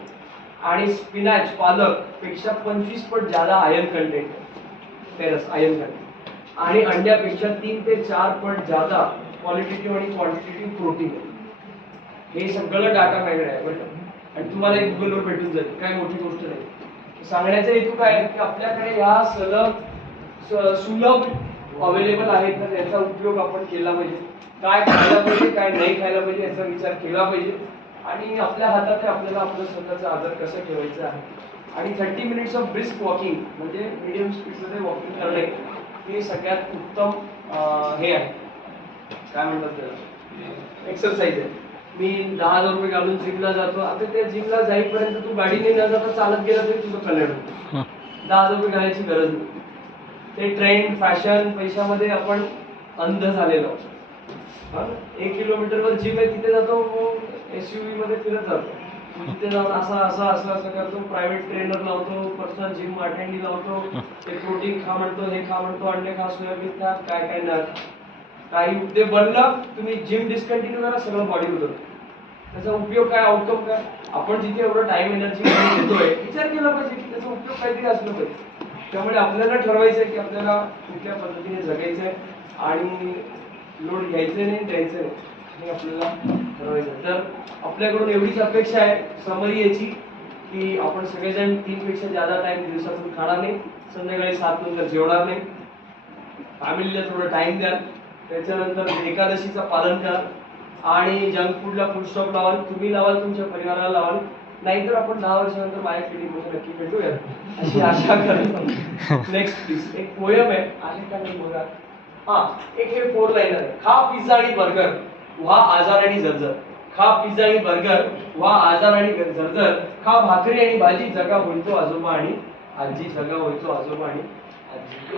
आणि स्पिनॅच, पालक पेक्षा 25 पट जादा आयर्न कंटेंट आहे, फेरस आयर्न कंटेंट, आणि अंड्यापेक्षा 3 ते 4 पट जादा क्वालिटेटिव्ह आणि क्वांटिटेटिव्ह प्रोटीन आहे. हे सगळं डाटा माझ्याकडे आहे बरं, आणि तुम्हाला एक गुगलवर भेटून जाईल, काय मोठी गोष्ट नाही. सांगण्याचा हेतू काय आहे की आपल्याकडे ह्या सुलभ अवेलेबल आहेत, तर याचा उपयोग आपण केला पाहिजे. काय खायला पाहिजे, काय नाही खायला पाहिजे याचा विचार केला पाहिजे. आणि आपल्या हातात आहे आपल्याला आपलं स्वतःचं आदर कसं ठेवायचं आहे. आणि 30 मिनिट्स ऑफ ब्रिस्क वॉकिंग म्हणजे मीडियम स्पीडमध्ये वॉकिंग करणे हे सगळ्यात उत्तम हे आहे, काय म्हणतात त्याला, एक्सरसाइज आहे. मी 10,000 रुपये घालून जिमला जातो. आता त्या जिमला जाईपर्यंत तू गाडीने न जाता चालत गेला तरी तुझं कल्याण होतं. 10,000 रुपये घालायची गरज नाही. ते ट्रेंड, फॅशन, पैशामध्ये आपण अंध झालेलो. 1 किलोमीटरवर जिम आहे तिथे जातो, SUV मध्ये फिरत जातो. तिथे जाऊन असं करतो, प्रायव्हेट ट्रेनर लावतो, पर्सनल जिम अटेंडी लावतो, ते प्रोटीन खा म्हणतो, हे खा म्हणतो, अंडे खा, सोयाबीन खा, काय नाही. काही ते बनलं, तुम्ही जिम डिस्कंटिन्यू करा, सगळं बॉडी होतं. त्याचा उपयोग काय, आउटकम काय? आपण जिथे एवढं टाइम एनर्जी देतोय विचार केला पाहिजे की त्याचा उपयोग काहीतरी असलं पाहिजे. त्यामुळे आपल्याला ठरवायचं आहे की आपल्याला कुठल्या पद्धतीने जगायचंय आणि लोड घ्यायचं नाही, द्यायचं नाही, हे आपल्याला ठरवायचं. तर आपल्याकडून एवढीच अपेक्षा आहे समरी याची की आपण सगळेजण 3 पेक्षा जादा टाइम दिवसातून खाणार नाही, संध्याकाळी 7 नंतर जेवणार नाही, फॅमिलीला थोडं टाइम द्या, त्याच्यानंतर एकादशीचं पालन करा, आणि जंक फूडला फुल स्टॉप लावाल. तुम्ही लावाल, तुमच्या परिवाराला लावाल, नाहीतर आपण 10 वर्षानंतर माझ्या पिढीमध्ये नक्की भेटूया अशी आशा करतो. नेक्स्ट प्लीज, एक पोयम आहे का नाही बघा. एक हे 4 लाईनर आहे. खा पिझ्झा आणि बर्गर, व्हा आजार आणि जर्जर. खा पिझ्झा आणि बर्गर, व्हा आजार आणि जर्जर. खा भाकरी आणि भाजी, जगा होईल तो आजोबा आणि आजी, जगा होईल तो आजोबा आणि आजी.